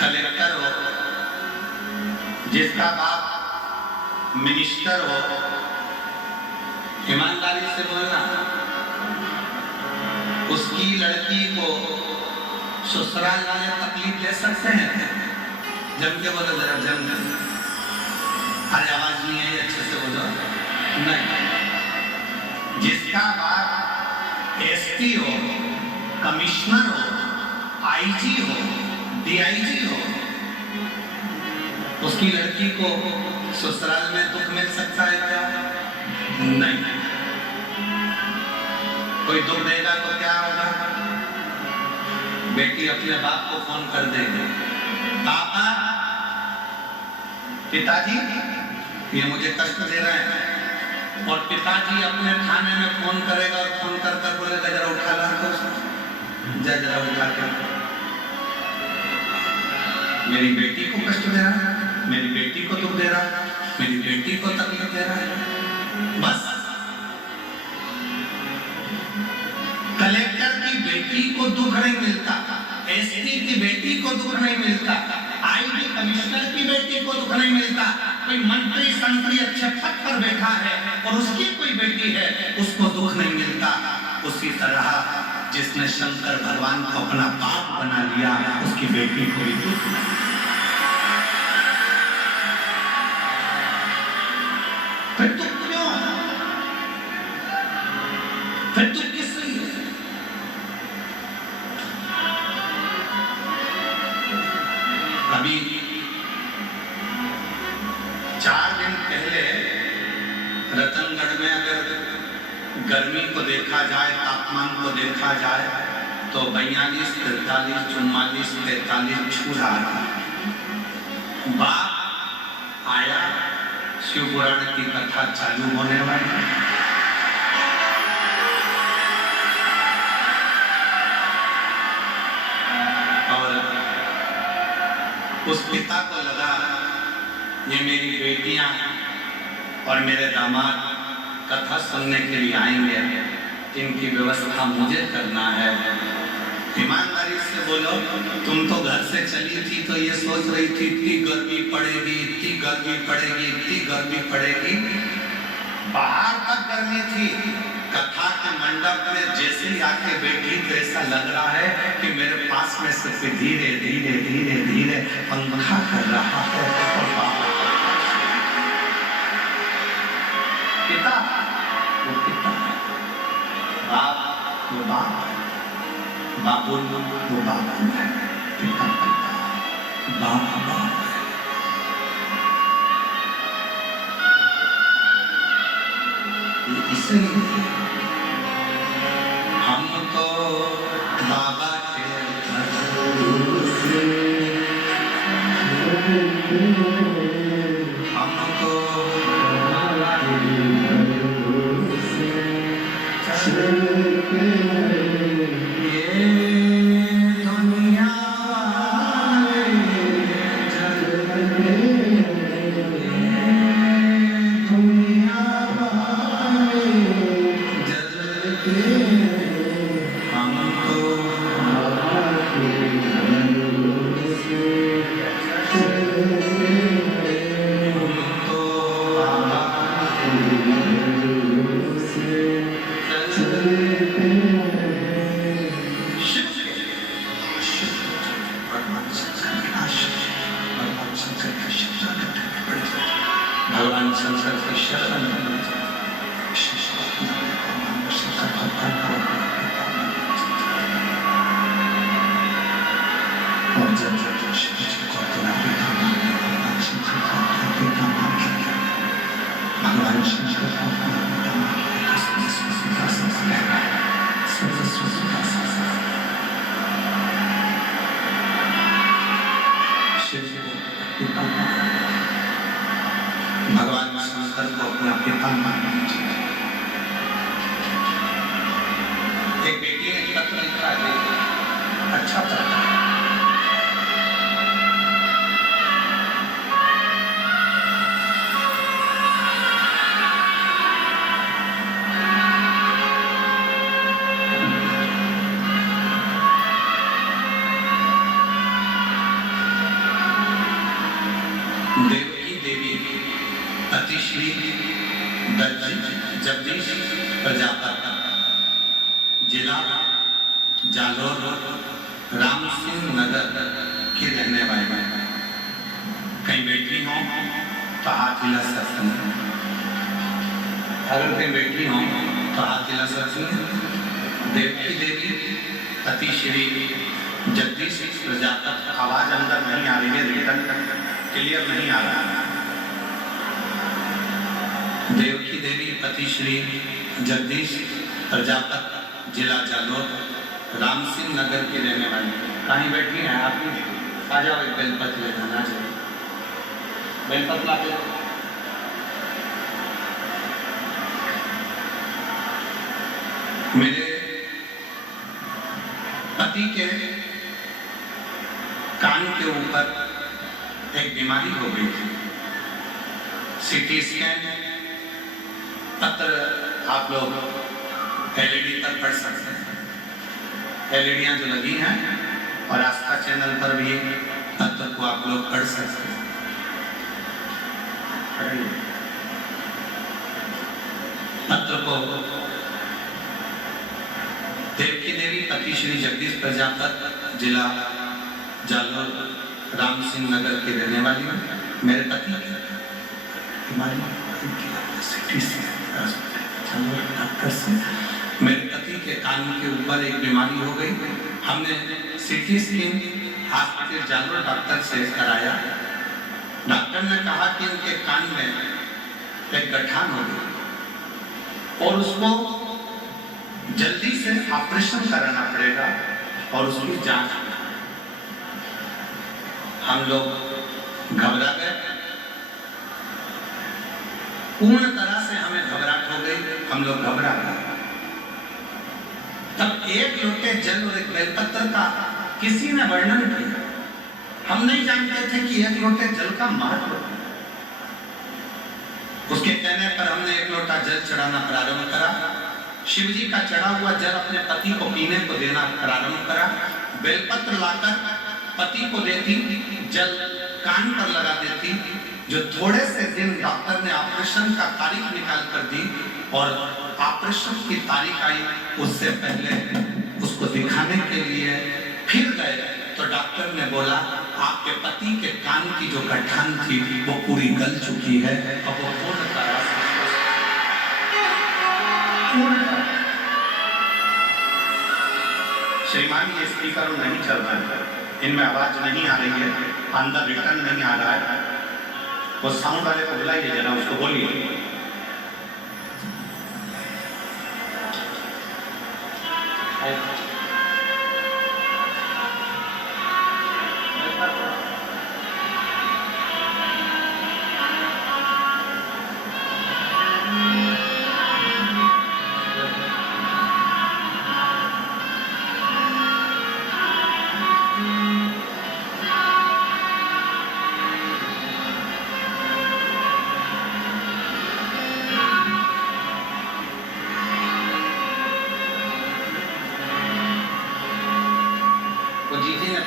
कलेक्टर हो, जिसका बाप मिनिस्टर हो, ईमानदारी से बोलना, उसकी लड़की को ससुराल वाले तकलीफ दे सकते हैं? जम के बोलो जरा, जम के, अरे आवाज नहीं आई, अच्छे से बोलो। नहीं, जिसका बाप एसपी हो, कमिश्नर हो, आईजी हो, डीआईजी हो, उसकी लड़की को ससुराल में दुख मिल सकता है क्या? नहीं। कोई दुख देगा तो क्या होगा? बेटी अपने बाप को फोन कर देगी, पापा, पिताजी ये मुझे कष्ट दे रहे हैं। और पिताजी अपने थाने में फोन करेगा और फोन कर कर बोलेगा जरा उठा ला तो जरा उठा कर। मेरी बेटी को कष्ट दे रहा है, मेरी बेटी को दुख दे रहा है, मेरी बेटी को तकलीफ दे रहा है। बस कलेक्टर की बेटी को दुख नहीं मिलता, एसपी की बेटी को दुख नहीं मिलता, आईटी कमिश्नर की बेटी को दुख नहीं मिलता, कोई मंत्री संतरी अच्छे पद पर बैठा है और उसकी कोई बेटी है उसको दुख नहीं मिलता। उसी तरह जिसने शंकर भगवान को अपना बाप बना लिया उसकी बेटी को भी दुख नहीं। फिर तो क्यों, फिर तो किस लिए? अभी 4 दिन पहले रतनगढ़ में अगर गर्मी को देखा जाए, तापमान को देखा जाए तो 42, 43, 44, 43 छू रहा था। बाप आया, शिव पुराण की कथा चालू होने वाली। और उस पिता को लगा ये मेरी बेटियां और मेरे दामाद कथा सुनने के लिए आएंगे, इनकी व्यवस्था मुझे करना है। ईमानदारी से बोलो, तुम तो घर से चली थी तो ये सोच रही थी इतनी गर्मी पड़ेगी, इतनी गर्मी पड़ेगी, इतनी गर्मी पड़ेगी। बाहर तक गर्मी थी, कथा के मंडप में जैसे ही आके बैठी तो ऐसा लग रहा है कि मेरे पास में से धीरे धीरे धीरे धीरे पंखा कर रहा है। पिता वो पिता, बाप वो बाप, बाबू वो बाबू है, पिता पिता, बाप बाप है। इसलिए हम तो बाबा के भगवान शंकर की शरण और जब भगवान शंकर भगवान शंकर को अपना पिता माना। एक बेटी ने पत्र लिखा है, अच्छा पत्र। अतिश्री जगदीश प्रजापति, जिला जालोर, राम सिंह नगर की रहने वाली। कहीं बैठी हो तो हाथ हिला सकती है, अगर कहीं बैठी हो तो हाथ हिला सकती है। देवकी देवी अतिश्री जगदीश प्रजापति। आवाज अंदर नहीं आ रही है, रिटर्न क्लियर नहीं आ रहा। देवकी देवी पतिश्री जगदीश प्रजापति, जिला जालोर, राम सिंह नगर की रहने वाली। कहीं बैठी हैं आप? आ जाओ, एक बेलपत्र ले जाना चाहिए। बेलपत्र ला के मेरे पति के कान के ऊपर एक बीमारी हो गई थी, सीटी स्कैन। पत्र आप लोग एलईडी पर पढ़ सकते हैं, एलईडियां जो लगी हैं, और आस्था चैनल पर भी पत्र को आप लोग पढ़ सकते हैं। पत्र को देवकी देवी पति श्री जगदीश प्रजापत, जिला जालोर, राम सिंह नगर के रहने वाली हूँ। मेरे पति मेरे पति के कान के ऊपर एक बीमारी हो गई। हमने CT scan hospital Jalore doctor से कराया। डॉक्टर ने कहा कि उनके कान में एक गठान हो गई और उसको जल्दी से ऑपरेशन कराना पड़ेगा और उसकी जांच। हम लोग घबरा गए, पूर्ण तरह से हमें घबराहट हो गई, हम लोग घबरा गए। तब एक लोटे जल और एक बेलपत्र का किसी ने वर्णन किया। हम नहीं जानते थे कि एक लोटे जल का महत्व। उसके कहने पर हमने एक लोटा जल चढ़ाना प्रारंभ करा। शिव जी का चढ़ा हुआ जल अपने पति को पीने को देना प्रारंभ करा। बेलपत्र लाकर पति को देती, जल कान पर लगा देती। जो थोड़े से दिन डॉक्टर ने ऑपरेशन का तारीख निकाल कर दी और ऑपरेशन की तारीख आई, उससे पहले उसको दिखाने के लिए फिर गए तो डॉक्टर ने बोला आपके पति के कान की जो गठान थी वो पूरी गल चुकी है, अब वो पूर्ण तरह से श्रीमान ये स्पीकर नहीं चल रहा है, इनमें आवाज नहीं आ रही है, अंदर रिटर्न नहीं आ रहा है। वो साउंड वाले को बुलाइए जरा, उसको बोलिए।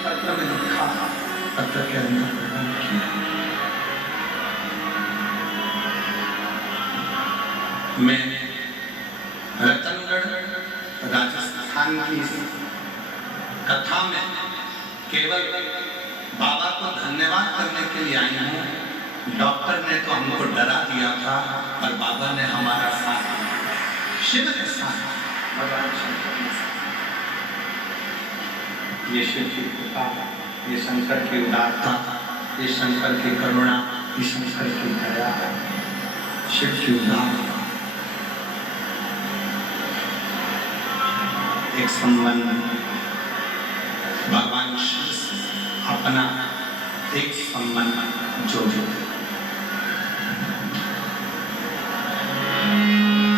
पत्र में लिखा, पत्र के अंदर मैं रतनगढ़ राजस्थान की कथा में केवल बाबा को धन्यवाद करने के लिए आई हूँ। डॉक्टर ने तो हमको डरा दिया था, पर बाबा ने हमारा साथ दिया, शिव के साथ। ये शिव की कृपा, ये शंकर की उदारता, ये शंकर की करुणा, ये शंकर की दया, शिव की उदारता। एक संबंध भगवान शिव से अपना एक संबंध जोड़ो।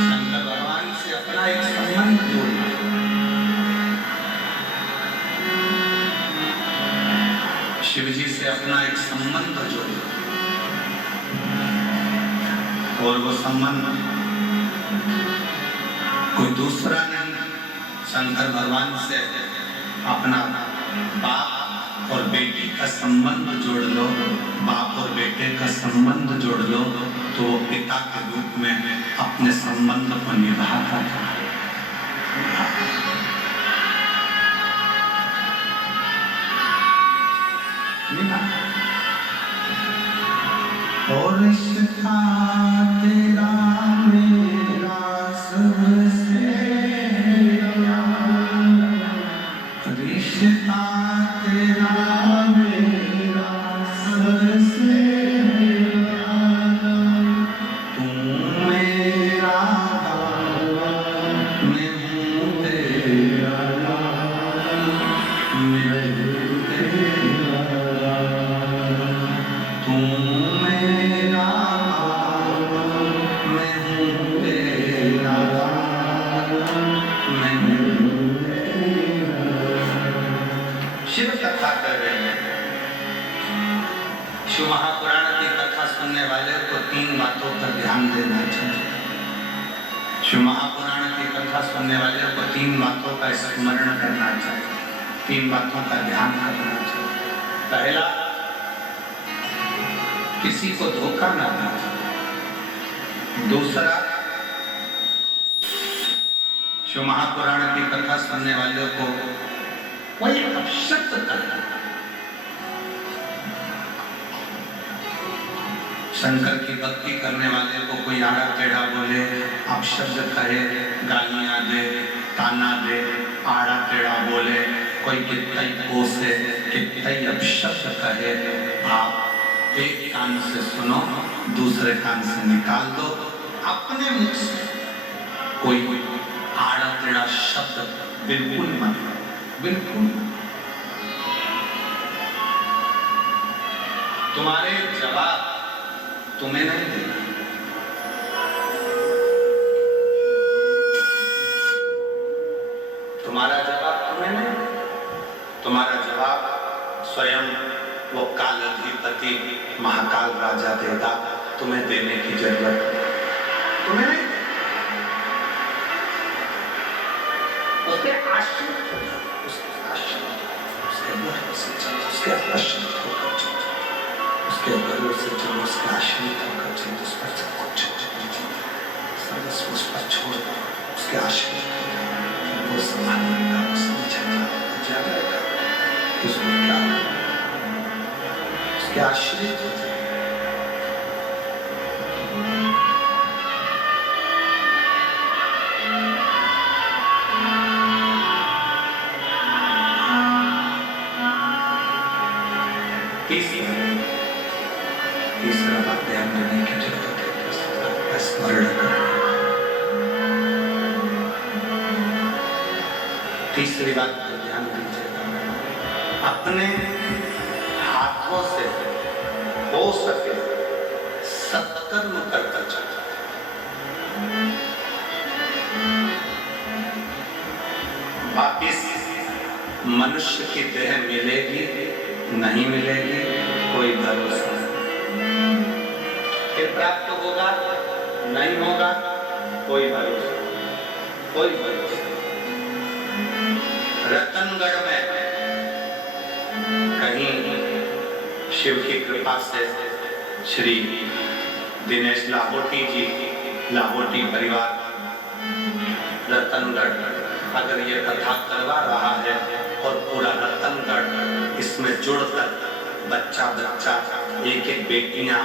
शंकर भगवान से अपना एक संबंध जोड़ो। शिव जी से अपना एक संबंध जोड़ो, और वो संबंध कोई दूसरा नहीं, शंकर भगवान से अपना बाप और बेटी का संबंध जोड़ लो। बाप और बेटे का संबंध जोड़ लो तो वो पिता के रूप में अपने संबंध को निभाता है। और रिश्ता तेरा मेरा सबसे, रिश्ता तेरा मेरा सबसे, तू मेरा मैं हूँ तेरा, मैं हूँ तेरा, तू मेरा शिव महापुराण की कथा सुनने वाले को 3 बातों पर ध्यान देना चाहिए। शिव महापुराण की कथा सुनने वाले को 3 बातों का स्मरण करना चाहिए, 3 बातों का ध्यान करना चाहिए। पहला, किसी को धोखा ना देना। दूसरा, शिव महापुराण की कथा सुनने वाले को कोई अपशब्द करना। शंकर की भक्ति करने वाले को कोई आड़ा टेढ़ा बोले, अपशब्द कहे, गालियां दे, ताना दे, आड़ा टेढ़ा बोले, कोई कितई कोसे, कितई अपशब्द कहे, आप एक कान से सुनो, दूसरे कान से निकाल दो। अपने मुख से कोई आड़ा टेढ़ा शब्द बिल्कुल मत, बिल्कुल। तुम्हारे जवाब तुम्हें नहीं देना, तुम्हारा जवाब तुम्हें नहीं, तुम्हारा जवाब स्वयं वो कालाधिपति महाकाल राजा देगा। तुम्हें देने की जरूरत तुम्हें नहीं। उसके आश्रित उसके आश्रित होकर चलो, उसके भरोसे चलो, उसके आश्रित होकर चलो, उस पर सब कुछ सर्वस्व उस पर छोड़ दो, उसके आश्रित हो जाओ, वो संभालेगा, वो समझेगा, वो जानेगा कि उसमें क्या है, उसके आश्रित हो जाओ। तीसरा बात ध्यान देने की जरूरत है, स्मरण करना। तीसरी बात पर ध्यान दीजिएगा, अपने हाथों से हो सके सत्कर्म करकर चलना। वापिस मनुष्य की देह मिलेगी नहीं मिलेगी कोई भरोसा नहीं, फिर प्राप्त होगा नहीं होगा कोई भरोसा, कोई भरोसा। रतनगढ़ में कहीं शिव की कृपा से श्री दिनेश लाहोटी जी, लाहोटी परिवार रतनगढ़ अगर ये कथा करवा रहा है और पूरा रतनगढ़ इसमें जुड़कर बच्चा बच्चा एक एक बेटियां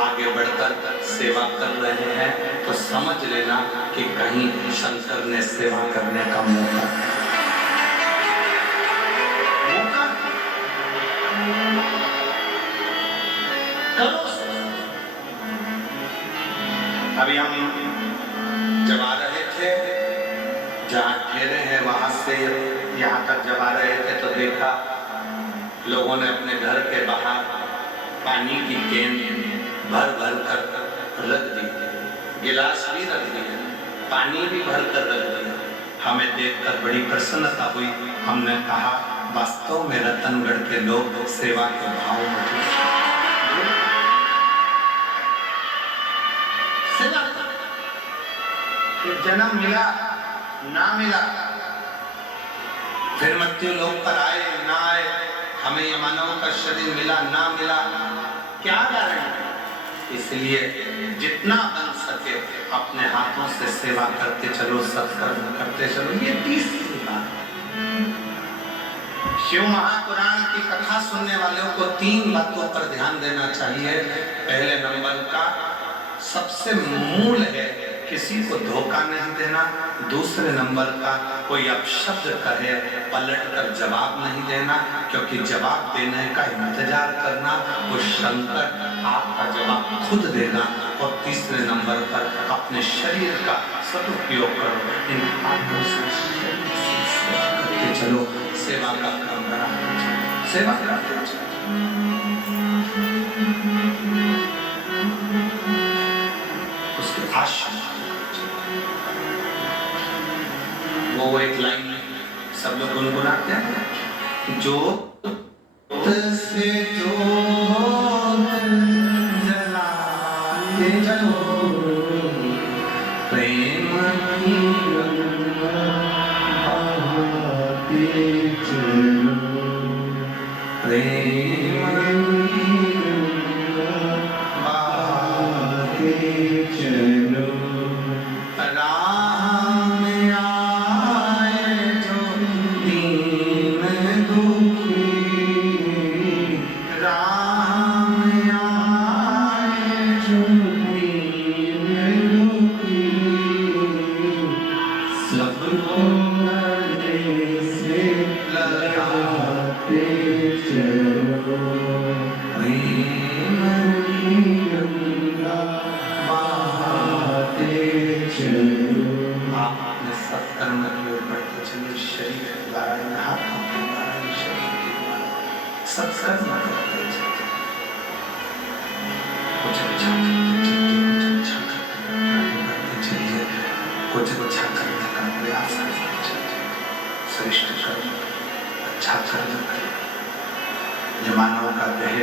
आगे बढ़कर सेवा कर रहे हैं, तो समझ लेना कि कहीं शंकर ने सेवा करने का मौका करो। अभी हम जब आ रहे थे, जहाँ ठहरे हैं वहां से यहाँ तक जब आ रहे थे तो देखा लोगों ने अपने घर के बाहर पानी की केन भर भर कर रख दी, गिलास भी रख दिए, पानी भी भर कर रख दिया। हमें देखकर बड़ी प्रसन्नता हुई। हमने कहा वास्तव में रतनगढ़ के लोग सेवा के भाव में जन्म मिला ना मिला, फिर मृत्यु लोक पर आए ना आए, हमें ये मानव का शरीर मिला ना मिला, क्या कारण है? इसलिए जितना बन सके अपने हाथों से सेवा करते चलो, सत्कर्म करते चलो। ये तीसरी बात। शिव महापुराण की कथा सुनने वालों को 3 बातों पर ध्यान देना चाहिए। पहले नंबर का सबसे मूल है किसी को धोखा नहीं देना। दूसरे नंबर का कोई अपशब्द कहे पलट कर जवाब नहीं देना, क्योंकि जवाब देने का इंतजार करना वो शंकर आपका जवाब खुद देगा। और तीसरे नंबर पर अपने शरीर का सदुपयोग करो, इन हाथों से सेवा करते चलो, सेवा का काम करा, सेवा करते चलो। उसके आश्रम वो एक लाइन सब लोग गुनगुनाते हैं, जो से जो ये मानव का देह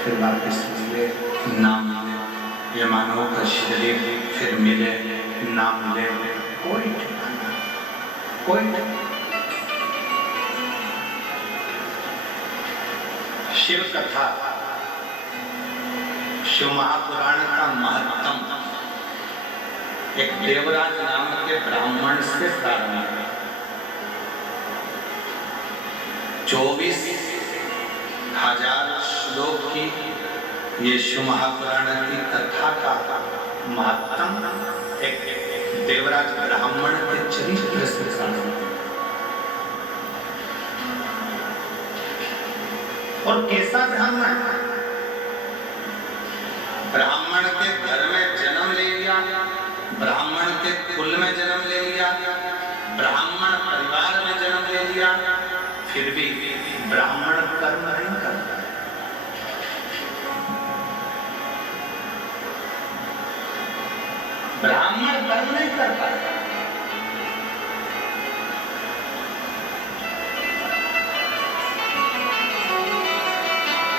फिर वापस मिले ना मिले, ये मानव का शरीर फिर मिले ना मिले, कोई ठिकाना, कोई शिव कथा, शिव महापुराण का महत्तम एक देवराज नाम के ब्राह्मण से प्रारंभ है। 24,000 श्लोक की ये शिव महापुराण की कथा का महत्तम एक देवराज ब्राह्मण के चरित्र से प्रारंभ है। और कैसा ब्राह्मण? ब्राह्मण के घर में जन्म ले लिया, ब्राह्मण के कुल में जन्म ले लिया, ब्राह्मण परिवार में जन्म ले लिया, फिर भी ब्राह्मण कर्म नहीं करता। ब्राह्मण कर्म नहीं करता।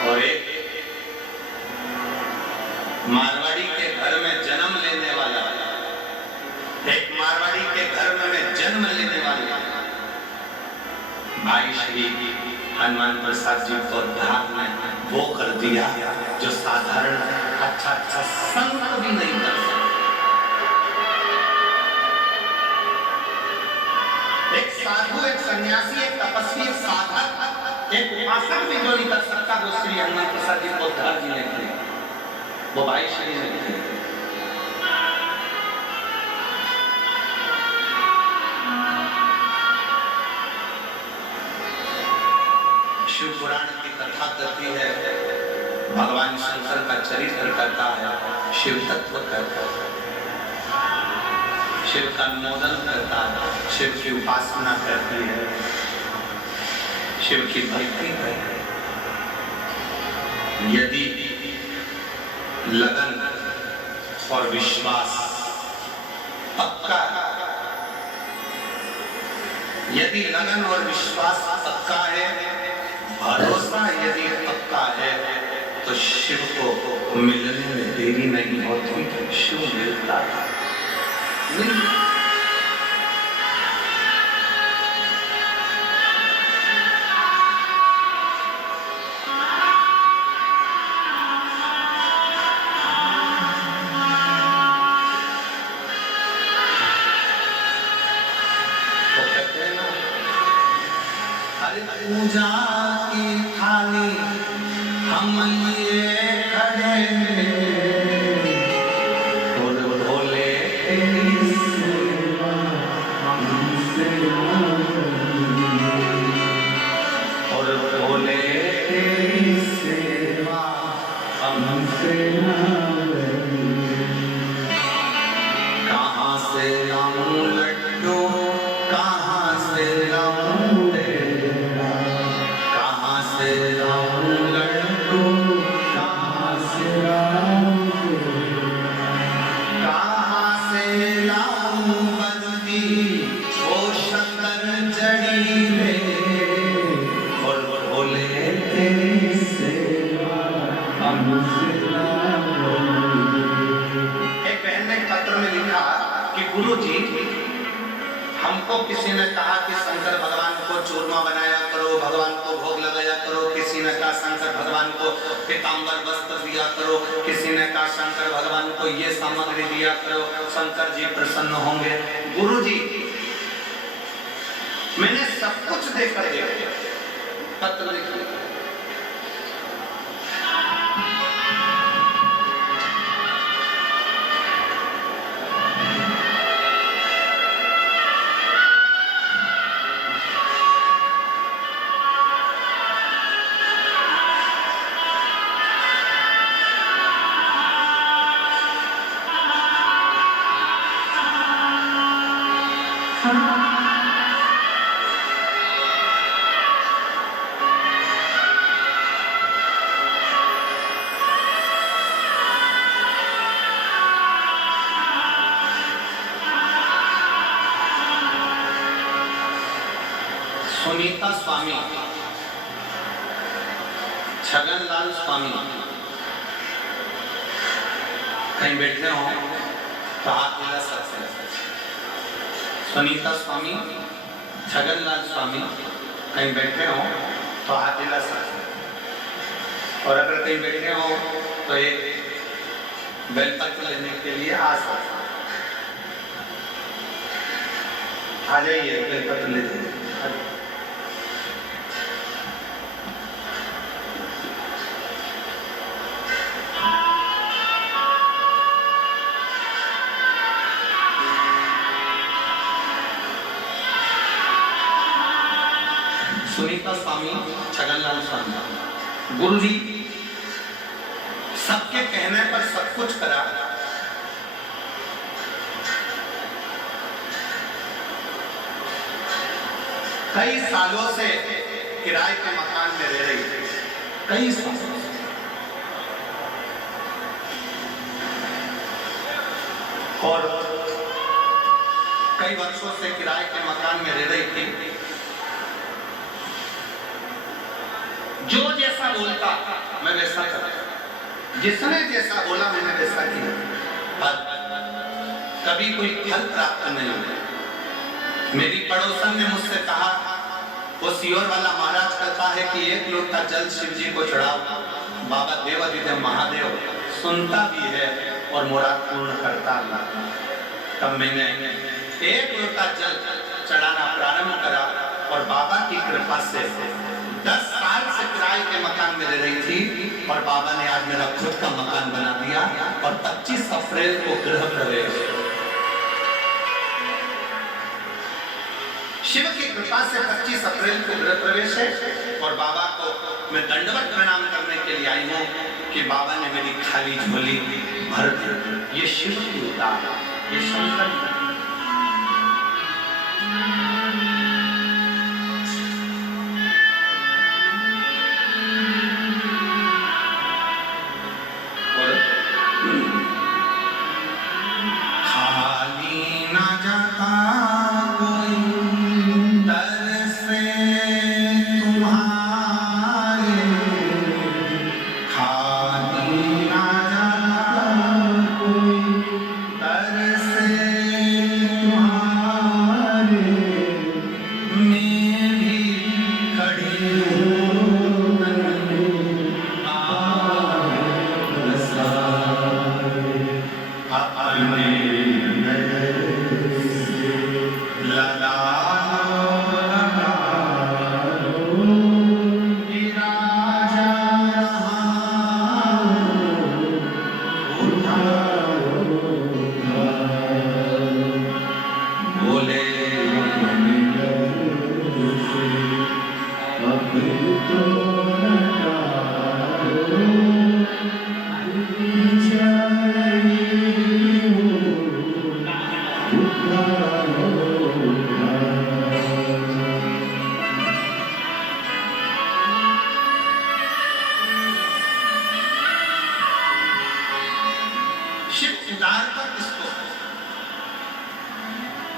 और एक मारवाड़ी के घर में जन्म लेने वाला, एक मारवाड़ी के घर में जन्म लेने वाला भाई श्री हनुमान प्रसाद जी को धाम में वो कर दिया जो साधारण अच्छा संत भी नहीं कर सकता। एक साधु, एक सन्यासी, एक तपस्वी, एक साधक, एक उपासक भी जो नहीं कर सकता वो श्री हनुमान प्रसाद जी को धाम जी ने किया, वो भाई श्री ने किया। शिव पुराण की कथा करती है, भगवान शंकर का चरित्र करता है, शिव तत्व करता है, शिव का अनुमोदन करता है, शिव की उपासना करती है, शिव की भक्ति करती है। यदि लगन और विश्वास पक्का, यदि लगन और विश्वास पक्का है, भरोसा यदि पक्का है, तो शिव को मिलने में देरी नहीं होती, शिव मिलता है। पूजा की थाली हम लिए खड़े और भोले तेरी सेवा हमसे और भोले तेरी सेवा हमसे कहाँ से लाऊं लड्डू, कहाँ से लाऊं लड्डू, पीताम्बर वस्त्र दिया करो। किसी ने कहा शंकर भगवान को ये सामग्री दिया करो, शंकर जी प्रसन्न होंगे। गुरु जी मैंने सब कुछ देखा पत्र लिखा। सुनीता स्वामी, छगनलाल स्वामी कहीं बैठे हो तो हाथ मिला सकते हैं। सुनीता स्वामी, छगनलाल स्वामी कहीं बैठे हो तो हाथ मिला सकते हैं। और अगर कहीं बैठे हो तो एक बेलपत्र लेने के लिए आ सकते हैं। आ जाइए, बेलपत्र ले जाइए। सुनीता स्वामी, छगनलाल स्वामी, गुरु जी सबके कहने पर सब कुछ करा। कई सालों से किराए के मकान में रह रही थी, कई सालों से। और कई वर्षों से किराए के मकान में रह रही थी। जो जैसा बोलता मैं वैसा करता, जिसने जैसा बोला मैंने वैसा किया, पर कभी कोई फल प्राप्त नहीं हुआ। मेरी पड़ोसन ने मुझसे कहा, वो सियोर वाला महाराज कहता है कि 1 लोटा जल शिव जी को चढ़ाओ, बाबा देवाधिदेव महादेव सुनता भी है और मुराद पूर्ण करता है। तब मैंने 1 लोटा जल चढ़ाना प्रारंभ करा और बाबा की कृपा से 10 साल से किराए के मकान में रह रही थी और बाबा ने आज मेरा खुद का मकान बना दिया। और 25 अप्रैल को गृह प्रवेश, शिव की कृपा से 25 अप्रैल को गृह प्रवेश है। और बाबा को मैं दंडवत प्रणाम करने के लिए आई हूँ कि बाबा ने मेरी खाली झोली भर दी। ये शिव की उदार, ये शंकर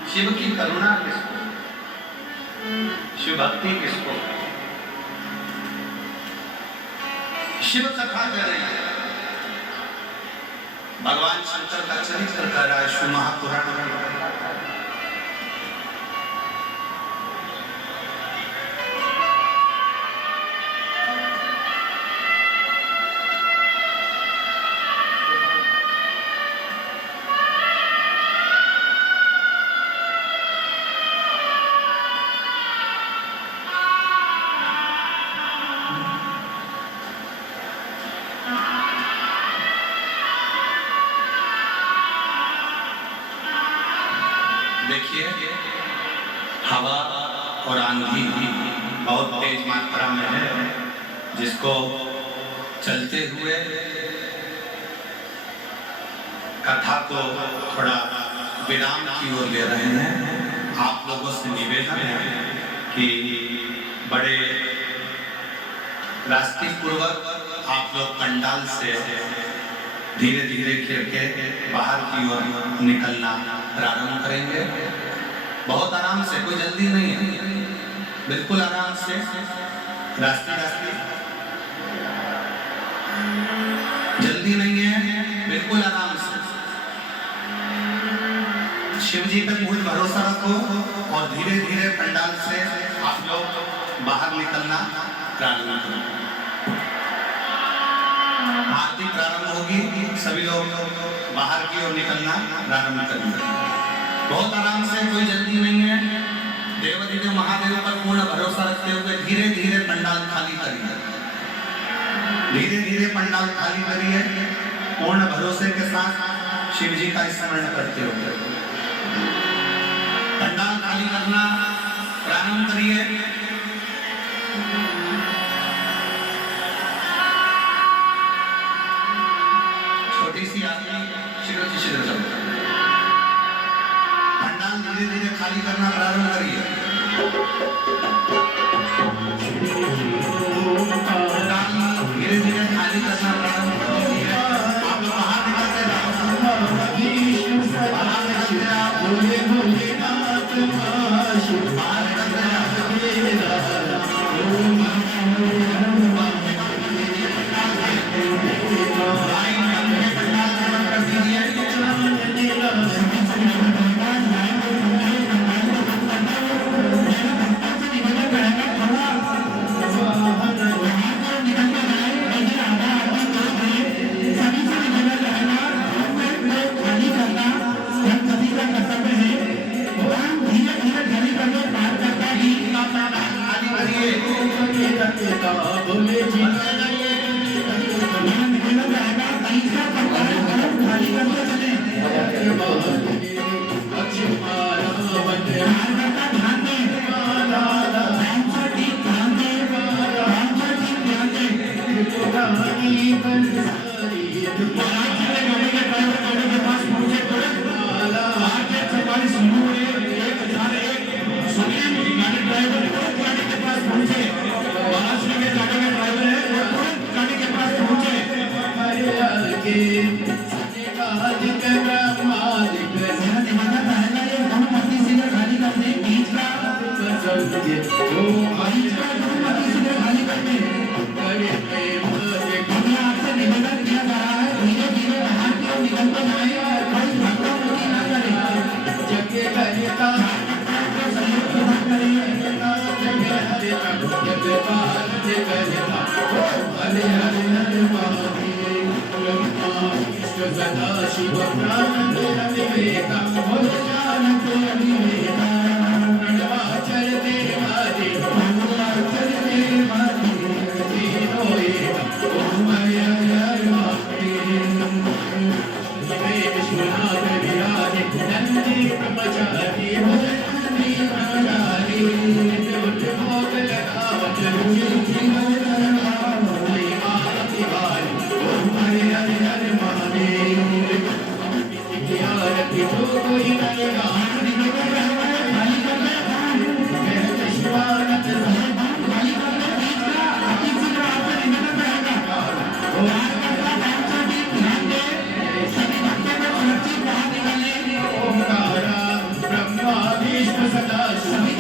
शिव की करुणा किसको, शिव भक्ति किसको। शिव कथा कर रही है, भगवान शंकर का चरित्र कर रहा है शिव महापुराण में। भी बहुत तेज मात्रा में है, जिसको चलते हुए कथा को थोड़ा विराम की ओर ले रहे हैं। आप लोगों से निवेदन है कि बड़े रास्ते पूर्वक आप लोग पंडाल से धीरे धीरे करके बाहर की ओर निकलना प्रारंभ करेंगे। बहुत आराम से, कोई जल्दी नहीं है, बिल्कुल आराम से, रास्ते जल्दी नहीं है, बिल्कुल आराम से। शिव जी पे पूर्ण भरोसा रखो और धीरे धीरे पंडाल से आप लोग बाहर निकलना प्रारंभ करो। आरती प्रारंभ होगी, सभी लोग बाहर की ओर निकलना प्रारंभ करेंगे। बहुत आराम से, कोई जल्दी नहीं है। देवाधिदेव महादेव पर पूर्ण भरोसा रखते हुए धीरे धीरे पंडाल खाली करिए, धीरे धीरे पंडाल खाली करिए। पूर्ण भरोसे के साथ शिव जी का स्मरण करते हुए पंडाल खाली करना प्रारंभ करिए। छोटी सी आरती शीघ्र चलो। पंडाल धीरे धीरे खाली करना प्रारंभ करिए। पंडाल धीरे धीरे खाली करना प्रारंभ करिए। आप लोग बाहर निकलते रहो, बाहर निकलते रहो, बोले भोलेनाथ महाशिव, बाहर निकलते रहो। ब्रह्मा विष्णु सदा शिव